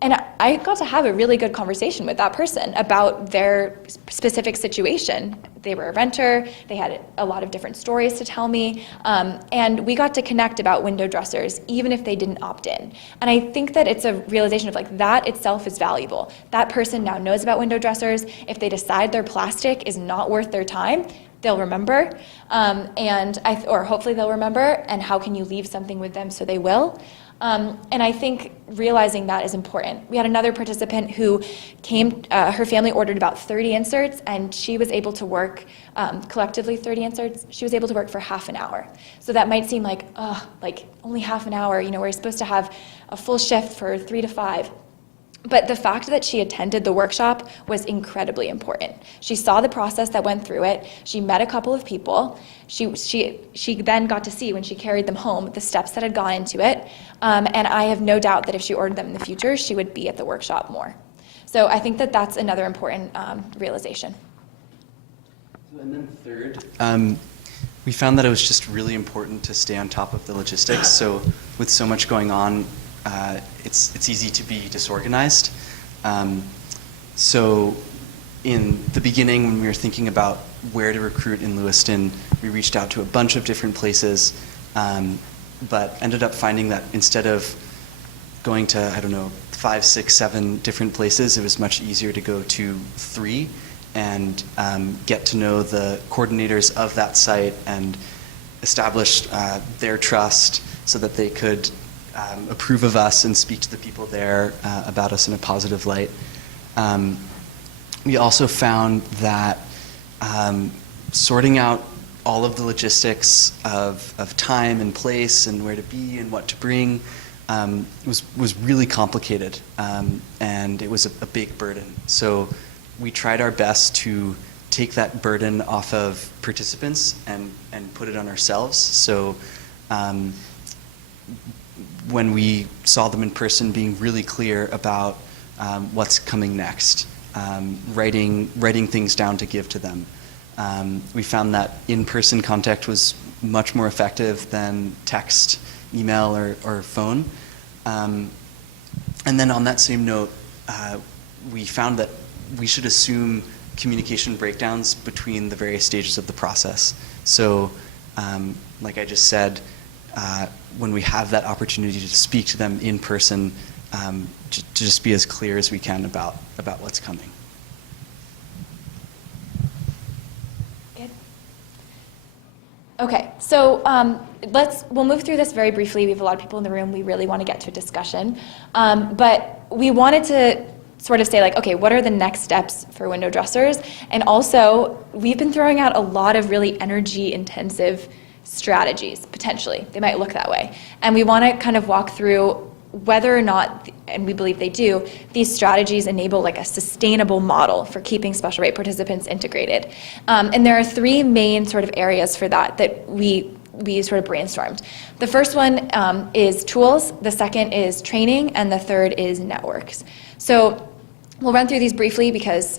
And I got to have a really good conversation with that person about their specific situation. They were a renter, they had a lot of different stories to tell me, and we got to connect about window dressers, even if they didn't opt in. And I think that it's a realization of like, that itself is valuable. That person now knows about window dressers. If they decide their plastic is not worth their time, they'll remember, or hopefully they'll remember, and how can you leave something with them so they will? And I think realizing that is important. We had another participant who came, her family ordered about 30 inserts, and she was able to work, collectively 30 inserts, she was able to work for half an hour. So that might seem like, like only half an hour, we're supposed to have a full shift for 3 to 5. But the fact that she attended the workshop was incredibly important. She saw the process that went through it. She met a couple of people. She then got to see, when she carried them home, the steps that had gone into it. And I have no doubt that if she ordered them in the future, she would be at the workshop more. So I think that that's another important realization. And then third, we found that it was just really important to stay on top of the logistics. So with so much going on, it's easy to be disorganized. So in the beginning, when we were thinking about where to recruit in Lewiston, we reached out to a bunch of different places, but ended up finding that instead of going to, 5, 6, 7 different places, it was much easier to go to 3 and get to know the coordinators of that site and establish their trust so that they could approve of us and speak to the people there about us in a positive light. We also found that sorting out all of the logistics of time and place and where to be and what to bring was really complicated, and it was a big burden. So we tried our best to take that burden off of participants and put it on ourselves. So when we saw them in person, being really clear about what's coming next, writing things down to give to them. We found that in-person contact was much more effective than text, email, or phone. And then on that same note, we found that we should assume communication breakdowns between the various stages of the process. So, like I just said, when we have that opportunity to speak to them in person, to just be as clear as we can about what's coming. Good. Okay, so we'll move through this very briefly. We have a lot of people in the room. We really want to get to a discussion. But we wanted to sort of say, like, okay, what are the next steps for window dressers? And also, we've been throwing out a lot of really energy-intensive strategies, potentially. They might look that way. And we want to kind of walk through whether or not, and we believe they do, these strategies enable like a sustainable model for keeping special rate participants integrated. And there are three main sort of areas for that we sort of brainstormed. The first one is tools, the second is training, and the third is networks. So we'll run through these briefly because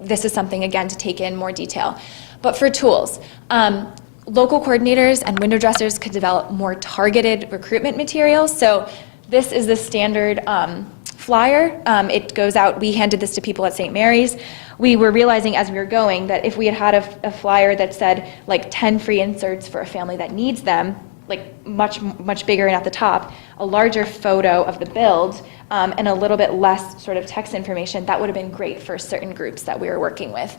this is something, again, to take in more detail. But for tools, local coordinators and window dressers could develop more targeted recruitment materials. So this is the standard flyer. It goes out, we handed this to people at St. Mary's. We were realizing as we were going that if we had a flyer that said like 10 free inserts for a family that needs them, like much bigger and at the top, a larger photo of the build, and a little bit less sort of text information, that would have been great for certain groups that we were working with.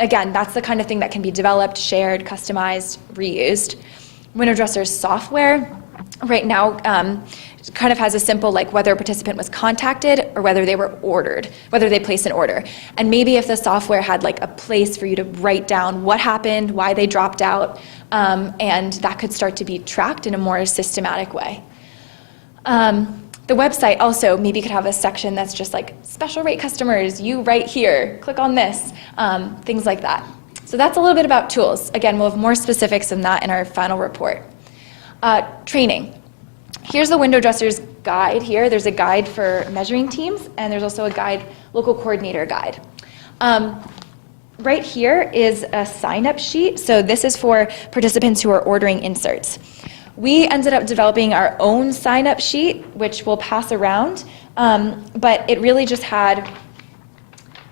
Again, that's the kind of thing that can be developed, shared, customized, reused. Window dressers software right now kind of has a simple, like, whether a participant was contacted or whether they were ordered, whether they placed an order. And maybe if the software had like a place for you to write down what happened, why they dropped out, and that could start to be tracked in a more systematic way. The website also maybe could have a section that's just like, special rate customers, you right here, click on this, things like that. So that's a little bit about tools. Again, we'll have more specifics than that in our final report. Training. Here's the window dressers guide here. There's a guide for measuring teams, and there's also a guide, local coordinator guide. Right here is a sign-up sheet. So this is for participants who are ordering inserts. We ended up developing our own sign-up sheet, which we'll pass around, but it really just had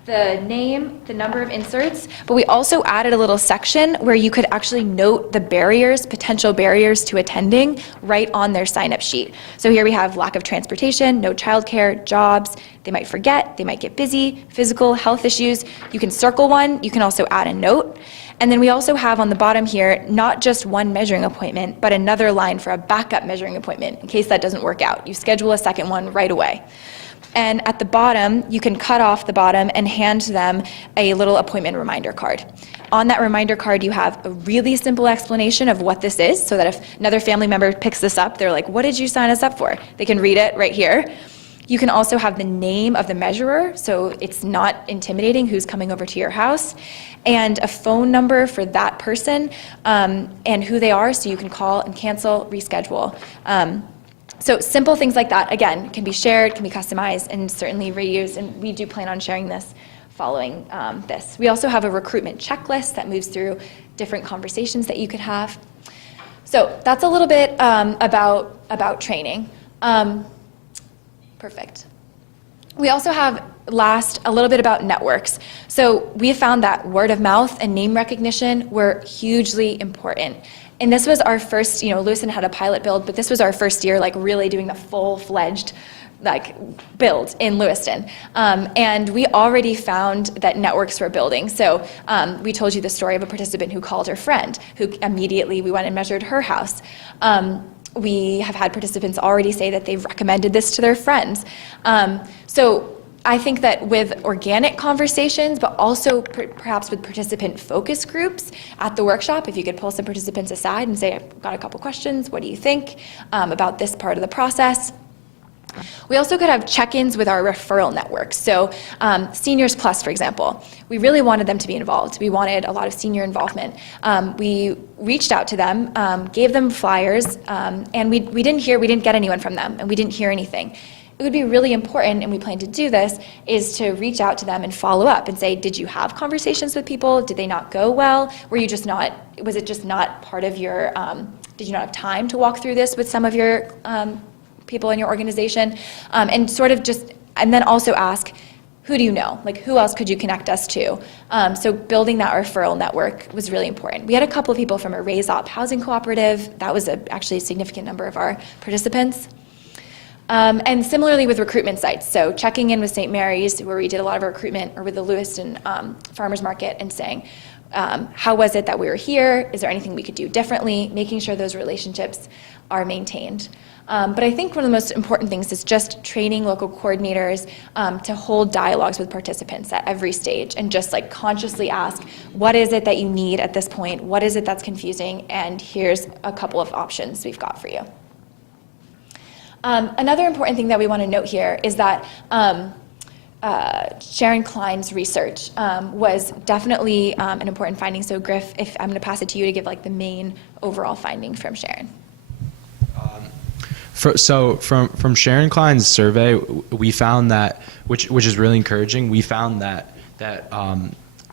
the name, the number of inserts, but we also added a little section where you could actually note the barriers, potential barriers to attending right on their sign-up sheet. So here we have lack of transportation, no childcare, jobs, they might forget, they might get busy, physical, health issues. You can circle one, you can also add a note. And then we also have on the bottom here, not just one measuring appointment, but another line for a backup measuring appointment in case that doesn't work out. You schedule a second one right away. And at the bottom, you can cut off the bottom and hand them a little appointment reminder card. On that reminder card, you have a really simple explanation of what this is, so that if another family member picks this up, they're like, what did you sign us up for? They can read it right here. You can also have the name of the measurer, so it's not intimidating who's coming over to your house, and a phone number for that person, and who they are, so you can call and cancel, reschedule. So simple things like that, again, can be shared, can be customized, and certainly reused, and we do plan on sharing this following this. We also have a recruitment checklist that moves through different conversations that you could have. So that's a little bit about training. Perfect. We also have a little bit about networks. So we found that word of mouth and name recognition were hugely important. And this was our first, Lewiston had a pilot build, but this was our first year, like really doing the full-fledged build in Lewiston. And we already found that networks were building. So we told you the story of a participant who called her friend, who immediately we went and measured her house. We have had participants already say that they've recommended this to their friends. So I think that with organic conversations, but also perhaps with participant focus groups at the workshop, if you could pull some participants aside and say, I've got a couple questions, what do you think about this part of the process? We also could have check-ins with our referral networks. So Seniors Plus, for example, we really wanted them to be involved. We wanted a lot of senior involvement. We reached out to them, gave them flyers, and we didn't get anyone from them, and we didn't hear anything. It would be really important, and we plan to do this, is to reach out to them and follow up and say, did you have conversations with people? Did they not go well? Was it just not part of your, did you not have time to walk through this with some of your people in your organization? And then also ask, who do you know? Like, who else could you connect us to? So building that referral network was really important. We had a couple of people from a Raise Up housing cooperative. That was actually a significant number of our participants. And similarly with recruitment sites, so checking in with St. Mary's, where we did a lot of our recruitment, or with the Lewiston Farmers Market, and saying, how was it that we were here? Is there anything we could do differently? Making sure those relationships are maintained. But I think one of the most important things is just training local coordinators to hold dialogues with participants at every stage, and just consciously ask, what is it that you need at this point? What is it that's confusing? And here's a couple of options we've got for you. Another important thing that we want to note here is that Sharon Klein's research was definitely an important finding. So Griff, if I'm going to pass it to you to give the main overall finding from Sharon. So from Sharon Klein's survey, we found that, which is really encouraging, we found that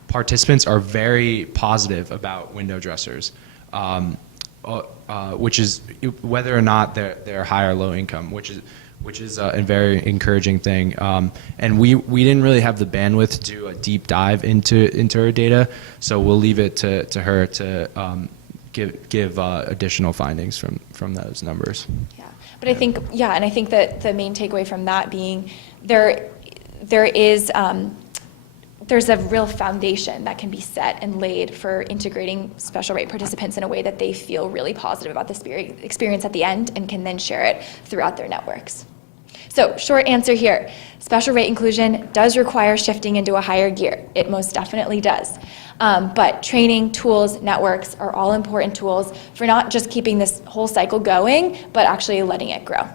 participants are very positive about window dressers. Which is whether or not they're high or low income, which is a very encouraging thing. And we didn't really have the bandwidth to do a deep dive into her data, so we'll leave it to her to give additional findings from those numbers. Yeah, but I think that the main takeaway from that being there's a real foundation that can be set and laid for integrating special rate participants in a way that they feel really positive about the experience at the end, and can then share it throughout their networks. So short answer here, special rate inclusion does require shifting into a higher gear. It most definitely does. But training, tools, networks are all important tools for not just keeping this whole cycle going, but actually letting it grow.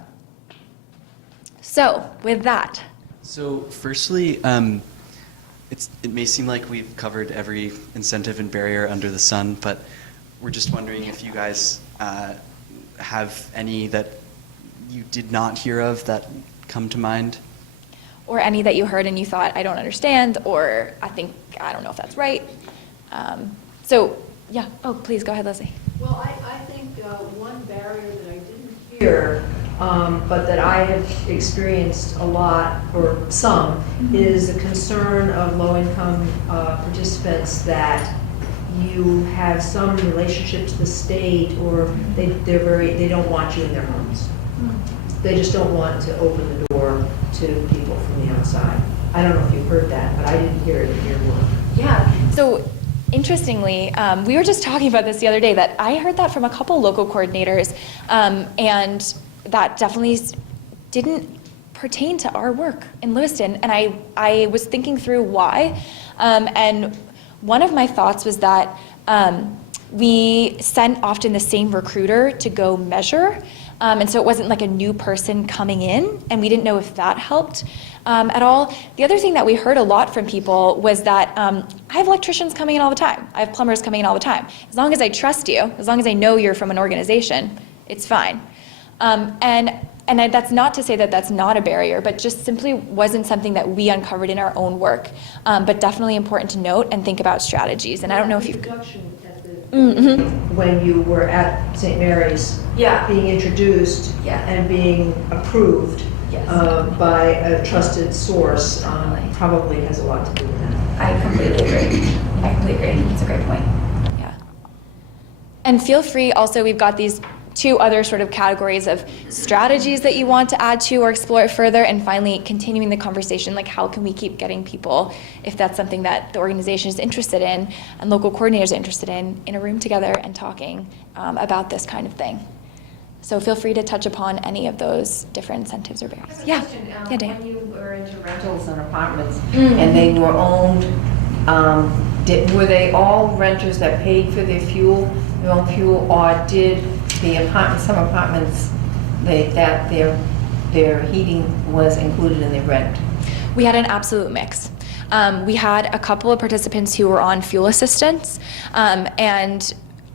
So with that. So firstly, it may seem like we've covered every incentive and barrier under the sun, but we're just wondering if you guys have any that you did not hear of that come to mind? Or any that you heard and you thought, I don't understand, or I don't know if that's right. Please go ahead, Leslie. Well, I think one barrier that I didn't hear, but that I have experienced a lot, or some, is the concern of low-income participants that you have some relationship to the state, or they don't want you in their homes. They just don't want to open the door to people from the outside. I don't know if you've heard that, but I didn't hear it in your work. Yeah. So interestingly, we were just talking about this the other day, that I heard that from a couple local coordinators, and that definitely didn't pertain to our work in Lewiston. And I was thinking through why, and one of my thoughts was that we sent often the same recruiter to go measure, and so it wasn't like a new person coming in, and we didn't know if that helped at all. The other thing that we heard a lot from people was that I have electricians coming in all the time. I have plumbers coming in all the time. As long as I trust you, as long as I know you're from an organization, it's fine. And that's not to say that that's not a barrier, but just simply wasn't something that we uncovered in our own work, but definitely important to note and think about strategies. And I don't know if you've... When you were at St. Mary's, being introduced and being approved by a trusted source probably has a lot to do with that. I completely agree. It's a great point. Yeah. And feel free, also, we've got these 2 other sort of categories of strategies that you want to add to or explore it further, and finally continuing the conversation, like how can we keep getting people, if that's something that the organization is interested in and local coordinators are interested in a room together and talking about this kind of thing. So feel free to touch upon any of those different incentives or barriers. Yeah, yeah, Dan. When you were into rentals and apartments and they were owned, were they all renters that paid for their own fuel, or did some apartments, that their heating was included in their rent? We had an absolute mix. We had a couple of participants who were on fuel assistance and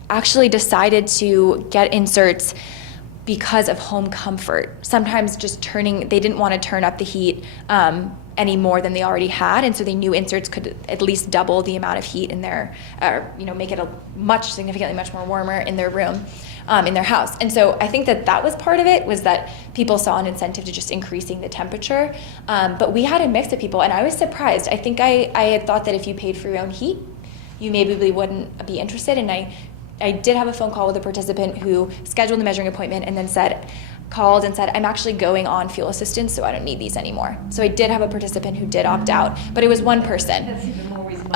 actually decided to get inserts because of home comfort. Sometimes just they didn't want to turn up the heat any more than they already had, and so they knew inserts could at least double the amount of heat in their, make it significantly much more warmer in their room, in their house. And so I think that was part of it, was that people saw an incentive to just increasing the temperature. But we had a mix of people, and I was surprised. I think I had thought that if you paid for your own heat, you maybe wouldn't be interested, and I did have a phone call with a participant who scheduled the measuring appointment and then called and said, I'm actually going on fuel assistance, so I don't need these anymore. So I did have a participant who did opt out, but it was one person. That's even more reason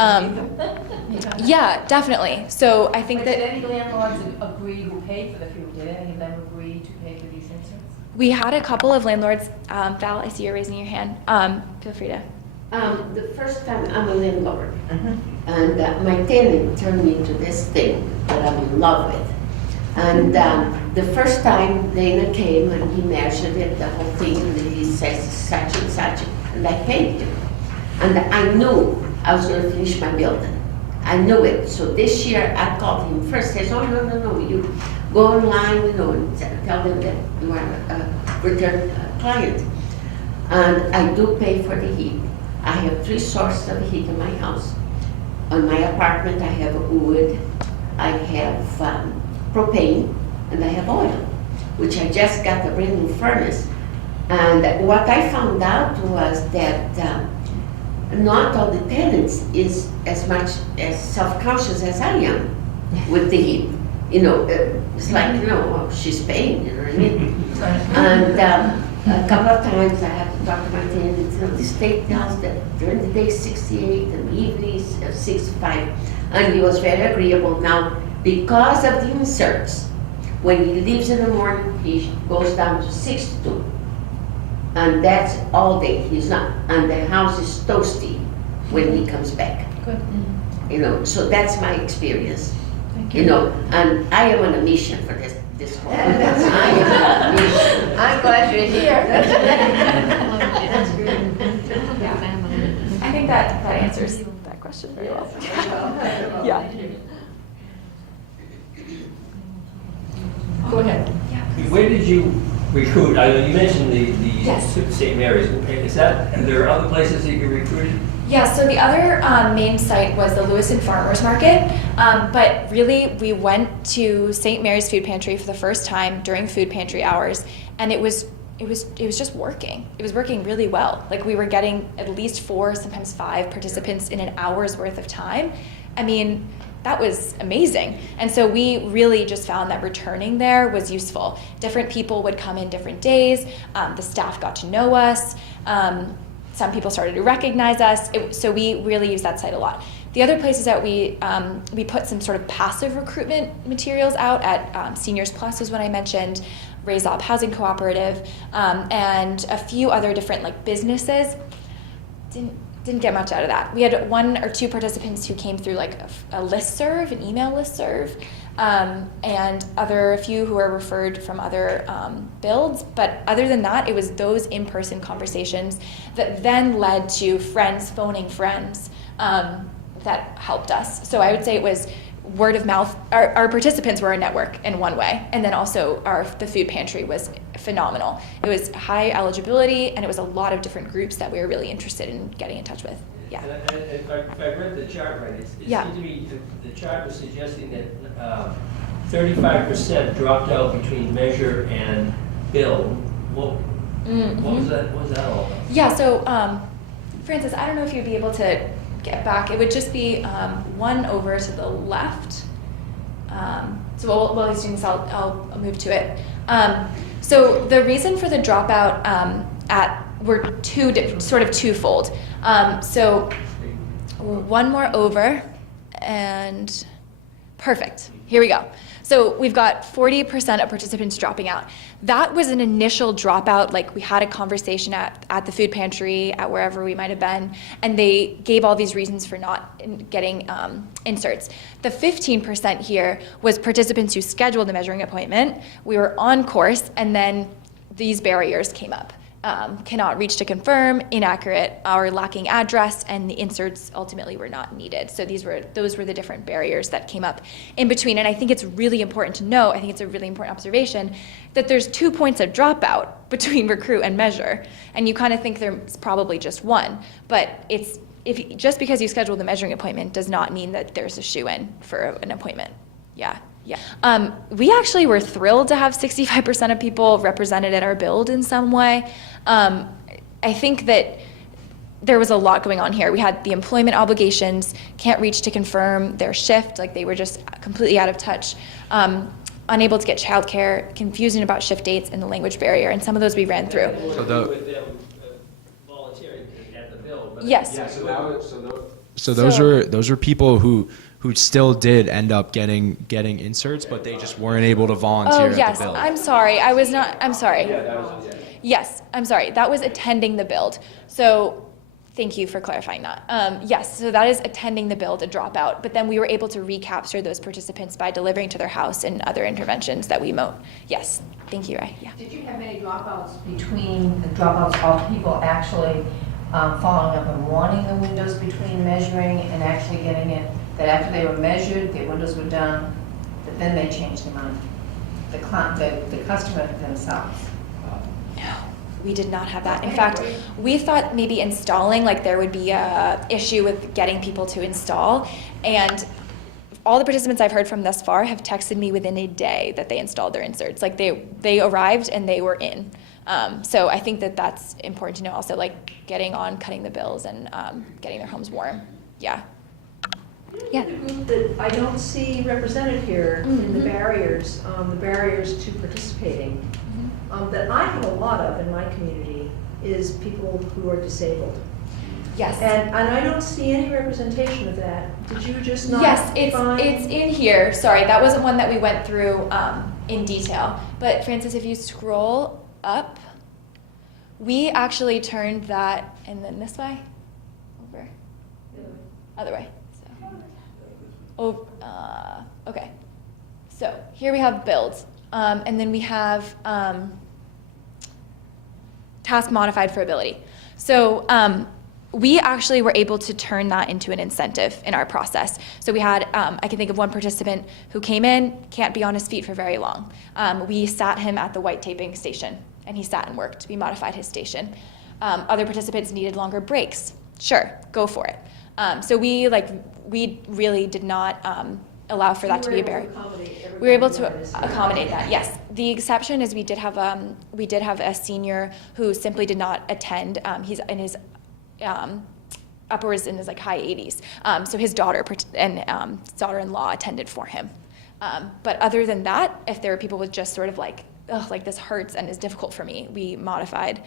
Yeah, definitely. So I think Did that any landlords agree who paid for the fuel? Did any of them agree to pay for these inserts? we had a couple of landlords. Val, I see you're raising your hand. Feel free to. The first time I'm a landlord, and my tenant turned me to this thing that I'm in love with. And the first time Dana came and he measured it, the whole thing, and he says such and such, and I paid him. And I knew I was going to finish my building. I knew it. So this year I called him first. He says, oh, no, you go online, and tell them that you are a return client. And I do pay for the heat. I have 3 sources of heat in my house. On my apartment, I have wood, I have propane, and I have oil, which I just got a brand new furnace. And what I found out was that not all the tenants is as much as self-conscious as I am with the heat. It's like, she's paying, you know what I mean? And a couple of times I have to talk to my tenants. The state tells that during the day 68 and the evenings 65. And he was very agreeable. Now, because of the inserts, when he leaves in the morning, he goes down to 62. And that's all day. He's not, and the house is toasty when he comes back. Good. So that's my experience. Thank you. And I am on a mission for this whole. I am on a mission. I'm glad you're here. That's I think that answers that question very well. Yeah. Go ahead. Where did you recruit? I know you mentioned the Yes. St. Mary's. Are there other places that you recruited? Yeah, so the other main site was the Lewiston Farmers Market, but really we went to St. Mary's Food Pantry for the first time during food pantry hours, and it was just working. It was working really well. Like, we were getting at least 4, sometimes 5 participants in an hour's worth of time. I mean, that was amazing. And so we really just found that returning there was useful. Different people would come in different days. The staff got to know us. Some people started to recognize us. So we really used that site a lot. The other places that we put some sort of passive recruitment materials out at Seniors Plus was what I mentioned, Raise Up Housing Cooperative, and a few other different businesses. Didn't get much out of that. We had 1 or 2 participants who came through a listserv, an email listserv, and a few who were referred from other builds. But other than that, it was those in-person conversations that then led to friends phoning friends that helped us. So I would say it was word of mouth. Our participants were a network in one way, and then also the food pantry was phenomenal. It was high eligibility, and it was a lot of different groups that we were really interested in getting in touch with. Yeah. And if I read the chart right, it seemed to me the chart was suggesting that 35% dropped out between measure and build. What was that? What was that all about? Yeah. So, Francis, I don't know if you'd be able to get back. It would just be 1 over to the left. So while he's doing this, I'll move to it. So the reason for the dropout were sort of twofold. So one more over, and perfect. Here we go. So we've got 40% of participants dropping out. That was an initial dropout, like we had a conversation at the food pantry, at wherever we might have been, and they gave all these reasons for not getting inserts. The 15% here was participants who scheduled the measuring appointment. We were on course, and then these barriers came up. Cannot reach to confirm, inaccurate or lacking address, and the inserts ultimately were not needed. So those were the different barriers that came up in between. And I think it's really important to know, I think it's a really important observation, that there's 2 points of dropout between recruit and measure. And you kind of think there's probably just one, but just because you schedule the measuring appointment does not mean that there's a shoo-in for an appointment. Yeah. We actually were thrilled to have 65% of people represented at our build in some way. I think that there was a lot going on here. We had the employment obligations, can't reach to confirm their shift, like they were just completely out of touch, unable to get childcare, confusion about shift dates, and the language barrier, and some of those we ran through. With them volunteering at the build. Yes. Yeah, So those were people who still did end up getting inserts, but they just weren't able to volunteer at the build. I'm sorry. I'm sorry. Yes, I'm sorry. That was attending the build. So thank you for clarifying that. Yes, so that is attending the build, a dropout, but then we were able to recapture those participants by delivering to their house and other interventions that we moat. Yes, thank you, Ray. Yeah. Did you have many dropouts between the dropouts of people actually following up and wanting the windows between measuring and actually getting it, that after they were measured, their windows were done, but then they changed their mind? The customer themselves. No, we did not have that. In fact, we thought maybe installing, like there would be a issue with getting people to install, and all the participants I've heard from thus far have texted me within a day that they installed their inserts. Like they arrived and they were in. So I think that that's important to know also, like getting on, cutting the bills, and getting their homes warm. Yeah. The group that I don't see represented here in the barriers to participating, that I have a lot of in my community, is people who are disabled. Yes. And I don't see any representation of that. Did you just not Yes, find? it's in here. Sorry, that wasn't one that we went through in detail. But Francis, if you scroll up, we actually turned that, and then this way, over, other way. So, okay. So here we have builds, and then we have task modified for ability. So we actually were able to turn that into an incentive in our process. So we had, I can think of one participant who came in, can't be on his feet for very long. We sat him at the white taping station, and he sat and worked. We modified his station. Other participants needed longer breaks. Sure, go for it. So we really did not allow for that to be a barrier. We were able to accommodate that. Yes. The exception is we did have a senior who simply did not attend. He's in his upwards in his high 80s. So his daughter and daughter-in-law attended for him. But other than that, if there were people with just sort of like this hurts and is difficult for me, we modified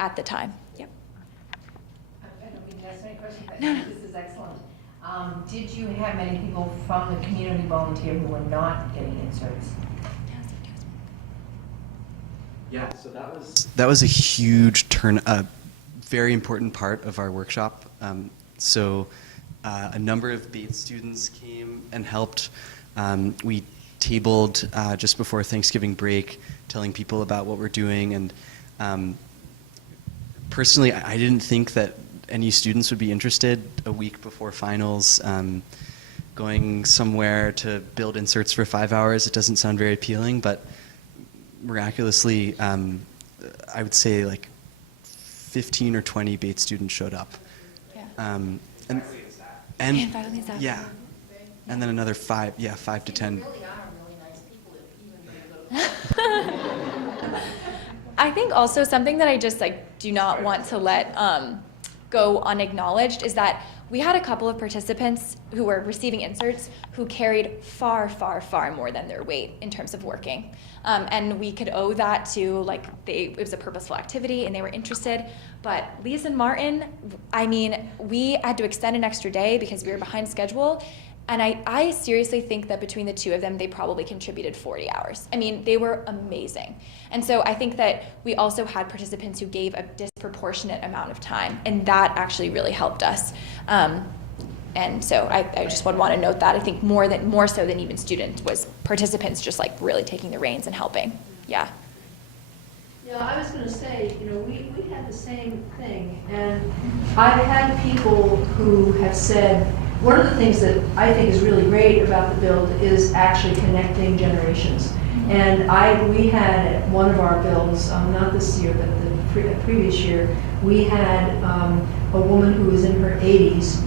at the time. Yep. I don't mean to ask any questions, but this is excellent. Did you have many people from the community volunteer who were not getting inserts? Yeah, so that was a huge very important part of our workshop. A number of Bates students came and helped. We tabled just before Thanksgiving break, telling people about what we're doing, and personally, I didn't think that any students would be interested a week before finals. Going somewhere to build inserts for 5 hours, it doesn't sound very appealing, but miraculously, I would say 15 or 20 Bates students showed up. Yeah. And yeah, and then another 5 to 10. I think also something that I just do not want to let go unacknowledged is that we had a couple of participants who were receiving inserts who carried far, far, far more than their weight in terms of working. And we could owe that to, like, it was a purposeful activity and they were interested. But Lisa and Martin, I mean, we had to extend an extra day because we were behind schedule. And I seriously think that between the two of them, they probably contributed 40 hours. I mean, they were amazing. And so I think that we also had participants who gave a disproportionate amount of time, and that actually really helped us. And so I just would want to note that. I think more so than even students was participants just like really taking the reins and helping. Yeah. Yeah, I was going to say, you know, we had the same thing, and I've had people who have said, one of the things that I think is really great about the build is actually connecting generations. And we had at one of our builds, not this year, but the previous year, we had a woman who was in her 80s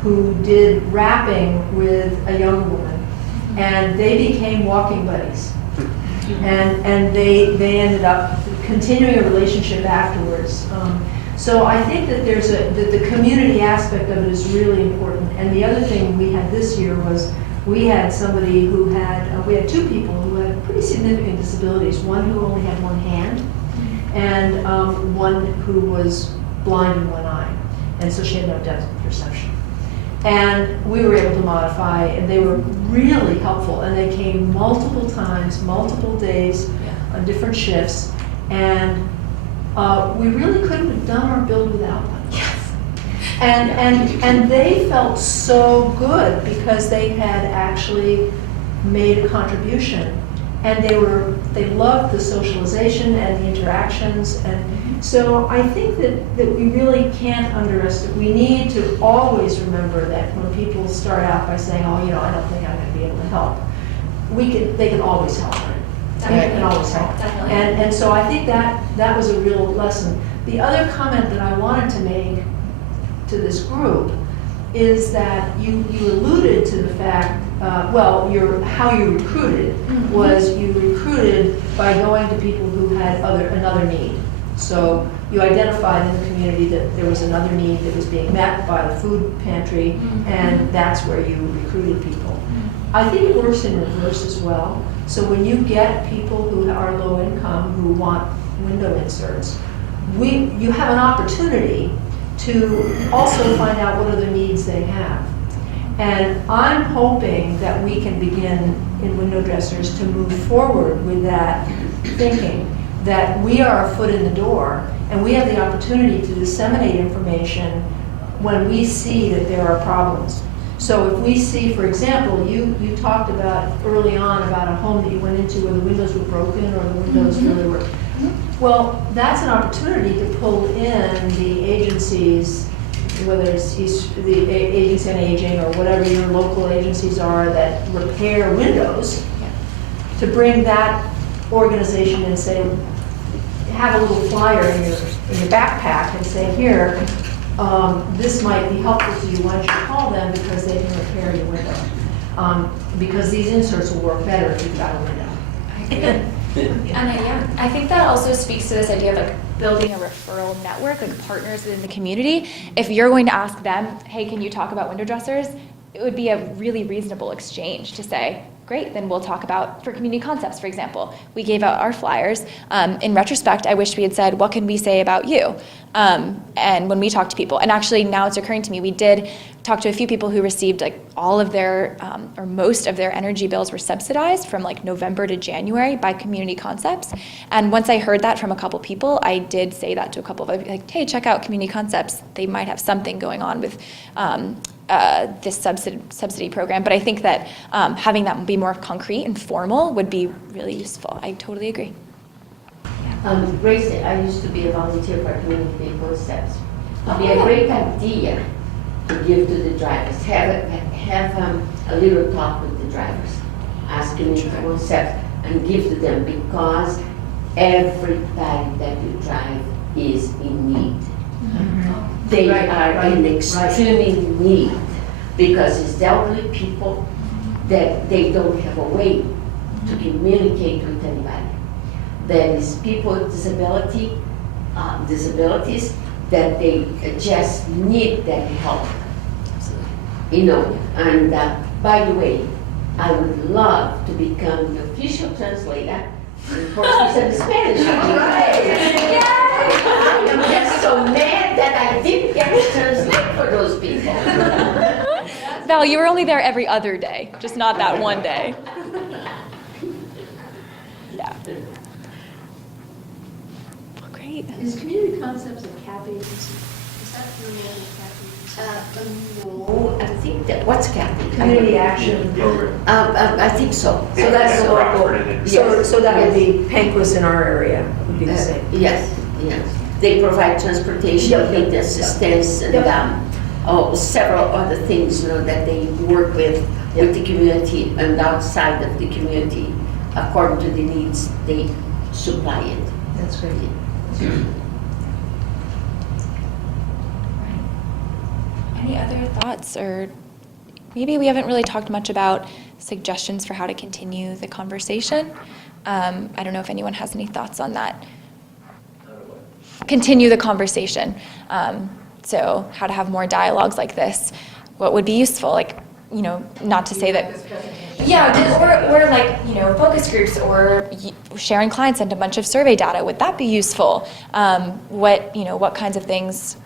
who did rapping with a young woman, and they became walking buddies. And they ended up continuing a relationship afterwards. So I think that that the community aspect of it is really important. And the other thing we had this year was we had somebody who we had two people who had pretty significant disabilities. One who only had one hand, and one who was blind in one eye. And so she had no depth perception. And we were able to modify, and they were really helpful. And they came multiple times, multiple days, on different shifts. And we really couldn't have done our build without them. Yes. And they felt so good because they had actually made a contribution. And they loved the socialization and the interactions. And so I think that we really can't underestimate. We need to always remember that when people start out by saying, oh, you know, I don't think I'm going to be able to help, they can always help. They can always help. Definitely. And so I think that was a real lesson. The other comment that I wanted to make to this group is that you alluded to the fact, how you recruited was you recruited by going to people who had another need. So you identified in the community that there was another need that was being met by the food pantry, and that's where you recruited people. I think it works in reverse as well. So when you get people who are low income who want window inserts, you have an opportunity to also find out what other needs they have. And I'm hoping that we can begin in Window Dressers to move forward with that thinking, that we are a foot in the door and we have the opportunity to disseminate information when we see that there are problems. So if we see, for example, you talked about early on about a home that you went into where the windows were broken or the windows really were. Well, that's an opportunity to pull in the agencies, whether it's the Agency on Aging or whatever your local agencies are that repair windows, to bring that organization and say, have a little flyer in your backpack and say, here, this might be helpful to you. Why don't you call them because they can repair your window? Because these inserts will work better if you've got a window. I agree. And I think that also speaks to this idea of like building a referral network, like partners within the community. If you're going to ask them, hey, can you talk about window dressers? It would be a really reasonable exchange to say, great, then we'll talk about, for community concepts, for example. We gave out our flyers. In retrospect, I wish we had said, what can we say about you? And when we talk to people, and actually now it's occurring to me, we did talk to a few people who received like all of their, or most of their energy bills were subsidized from like November to January by community concepts. And once I heard that from a couple people, I did say that to a couple of other people, like, hey, check out community concepts. They might have something going on with this subsidy program. But I think that having that be more concrete and formal would be really useful. I totally agree. Grace, I used to be a volunteer for community concepts. It would be a great idea to give to the drivers. Have a little talk with the drivers. Ask community concepts and give to them, because everybody that you drive is in need. They are in extreme need, because it's elderly people that they don't have a way to communicate with anybody. There is people with disabilities that they just need that help. You know, and by the way, I would love to become the official translator in Portuguese and Spanish. Yay! I'm just so mad that I didn't get to translate for those people. Val, you were only there every other day, just not that one day. Yeah. Well, great. Is community concepts a CAP agency? Is that your role in CAP agency? No, I think that, what's CAP? Community action program. I think so. So that's so that would be Panquist in our area, would be the same. Yes, yes. They provide transportation, health assistance, and several other things, you know, that they work with the community and outside of the community, according to the needs, they supply it. That's great. Any other thoughts, or maybe we haven't really talked much about suggestions for how to continue the conversation? I don't know if anyone has any thoughts on that. Continue the conversation. So how to have more dialogues like this. What would be useful? Like, you know, not to say that. Yeah, or like, you know, focus groups or sharing clients and a bunch of survey data. Would that be useful? What kinds of things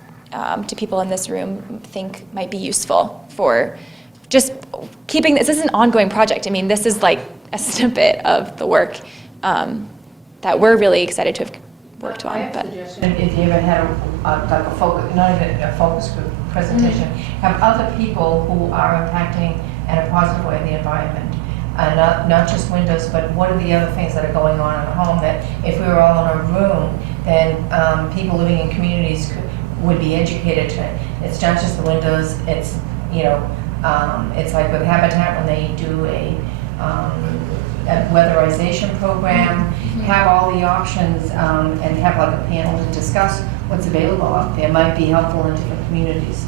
do people in this room think might be useful for just keeping this? This is an ongoing project. I mean, this is like a snippet of the work that we're really excited to have worked on. But If you ever had like a focus, not even a focus group presentation, have other people who are impacting in a positive way the environment. Not just windows, but what are the other things that are going on in the home that if we were all in a room, then people living in communities would be educated to. It's not just the windows, it's, you know, it's like with Habitat when they do a weatherization program, have all the options and have like a panel to discuss what's available out there. Might be helpful in different communities.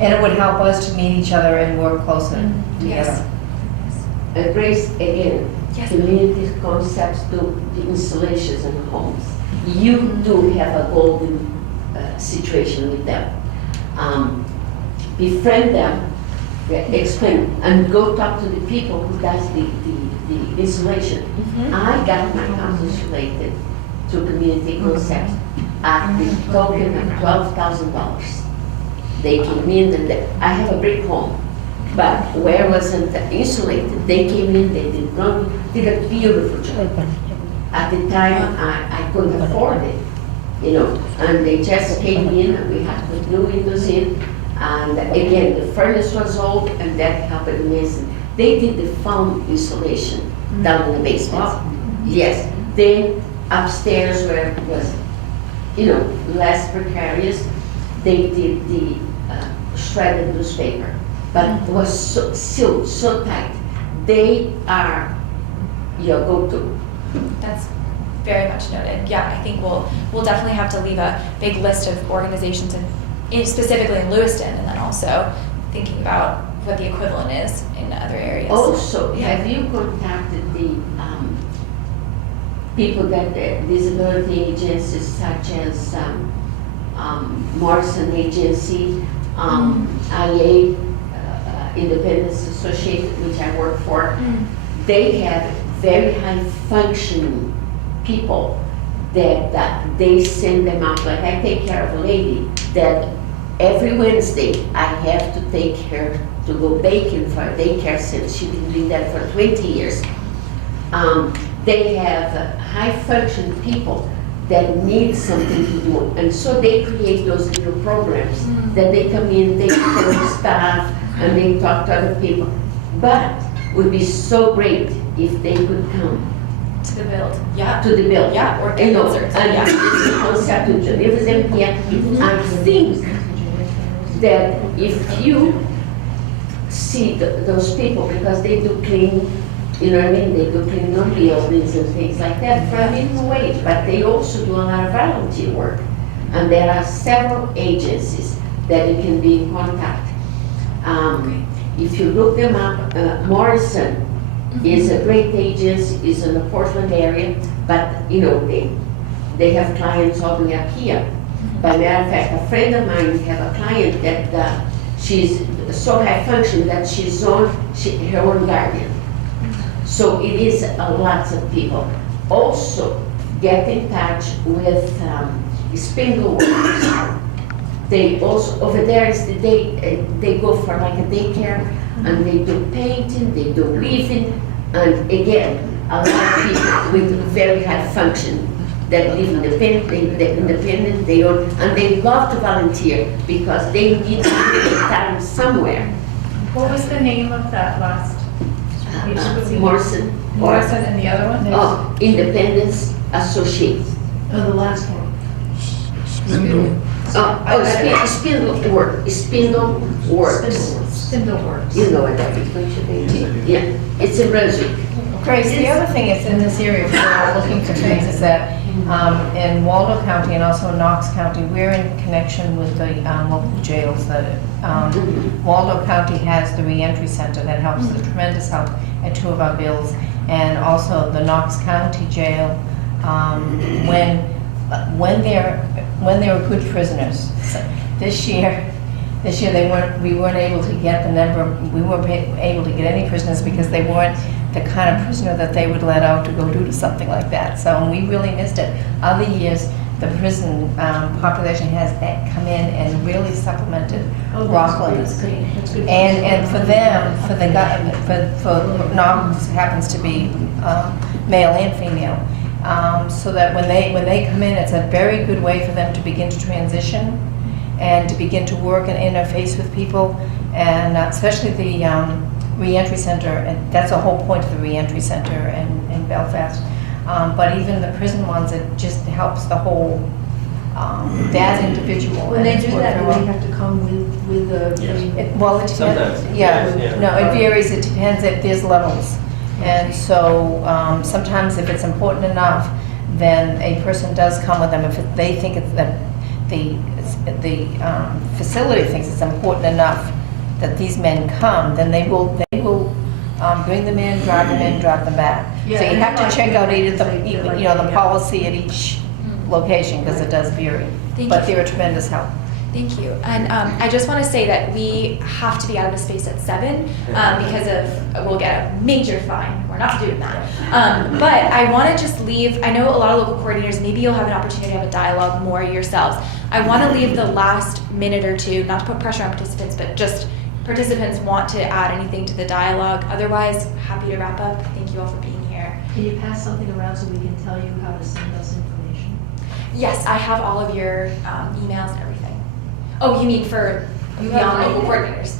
And it would help us to meet each other and work closer together. Grace, again, community concepts do the installations in homes. You do have a golden situation with them. Befriend them, explain, and go talk to the people who does the installation. I got my house insulated to community concepts at the token of $12,000. They came in and I have a brick home, but where wasn't insulated, they came in, they did a beautiful job. At the time, I couldn't afford it, you know, and they just came in and we had to put new windows in. And again, the furnace was old and that helped immensely. They did the foam insulation down in the basement. Yes, then upstairs where it was, you know, less precarious, they did the shredded newspaper, but it was sealed so tight. They are your go-to. that's very much noted. Yeah, I think we'll definitely have to leave a big list of organizations specifically in Lewiston, and then also thinking about what the equivalent is in other areas. Also, have you contacted the people that disability agencies such as Morrison Agency, IA, Independence Association, which I work for? They have very high functioning people that they send them out. Like I take care of a lady that every Wednesday I have to take her to go baking for a daycare center. She's been doing that for 20 years. They have high functioning people that need something to do, and so they create those little programs that they come in, they tell staff, and they talk to other people. But it would be so great if they could come to the build. Yeah. To the build. Yeah, or get concerts. And Yeah. it's a concept of journalism. Yet I think that if you see those people, because they do clean, you know what I mean? They do clean on buildings and things like that for a minimum wage, but they also do a lot of volunteer work. And there are several agencies that you can be in contact. If you look them up, Morrison is a great agency, is in the Portland area, but you know, they have clients all the way up here. By matter of fact, a friend of mine have a client that she's so high function that she's her own guardian. So it is lots of people. Also, get in touch with spindle workers. They also, over there is they go for like a daycare, and they do painting, they do weaving, and again, a lot of people with very high function that live independent, they own, and they love to volunteer because they need to get time somewhere. What was the name of that last? Morrison. Morrison and the other one? Oh, Independence Associates. Oh, the last one. Spindle Works. Spindle Works. You know what that is, don't you? Yeah, it's in Brunswick. Grace, the other thing is in this area, if we're looking for things, is that in Waldo County and also Knox County, we're in connection with the local jails. Waldo County has the reentry center that helps, a tremendous help at 2 of our bills, and also the Knox County Jail when they were good prisoners. So this year we weren't able to get the number. We weren't able to get any prisoners because they weren't the kind of prisoner that they would let out to go do something like that. So we really missed it. Other years, the prison population has come in and really supplemented Rockland. That's good. And for them, for Knox happens to be male and female, so that when they come in, it's a very good way for them to begin to transition and to begin to work and interface with people, and especially the reentry center, and that's the whole point of the reentry center in Belfast. But even the prison ones, it just helps the whole that individual. When they do that, do they have to come with the? Well, it Sometimes. depends. Yeah, no, it varies. It depends if there's levels. And so sometimes if it's important enough, then a person does come with them. If they think it's that the facility thinks it's important enough that these men come, then they will bring them in, drive them back. Yeah, So you have to check out the yeah. policy at each location, because it does vary. Thank But you. they're a tremendous help. Thank you. And I just want to say that we have to be out of space at 7 because we'll get a major fine. We're not doing that. But I want to just leave, I know a lot of local coordinators, maybe you'll have an opportunity to have a dialogue more yourselves. I want to leave the last minute or two, not to put pressure on participants, but just participants want to add anything to the dialogue. Otherwise, happy to wrap up. Thank you all for being here. Can you pass something around so we can tell you how to send us information? Yes, I have all of your emails and everything. Oh, you mean for beyond local coordinators?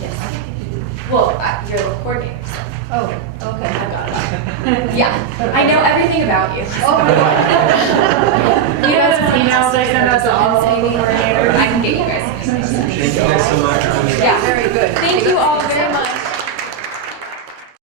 Yes. I think you do. Well, you're local coordinators. So. Oh, okay. I've got it. Yeah, I know everything about you. Oh my God. You know those emails I send out to all local coordinators? I can get you guys. Thank you guys so much. Yeah. Very good. Thank you all very much.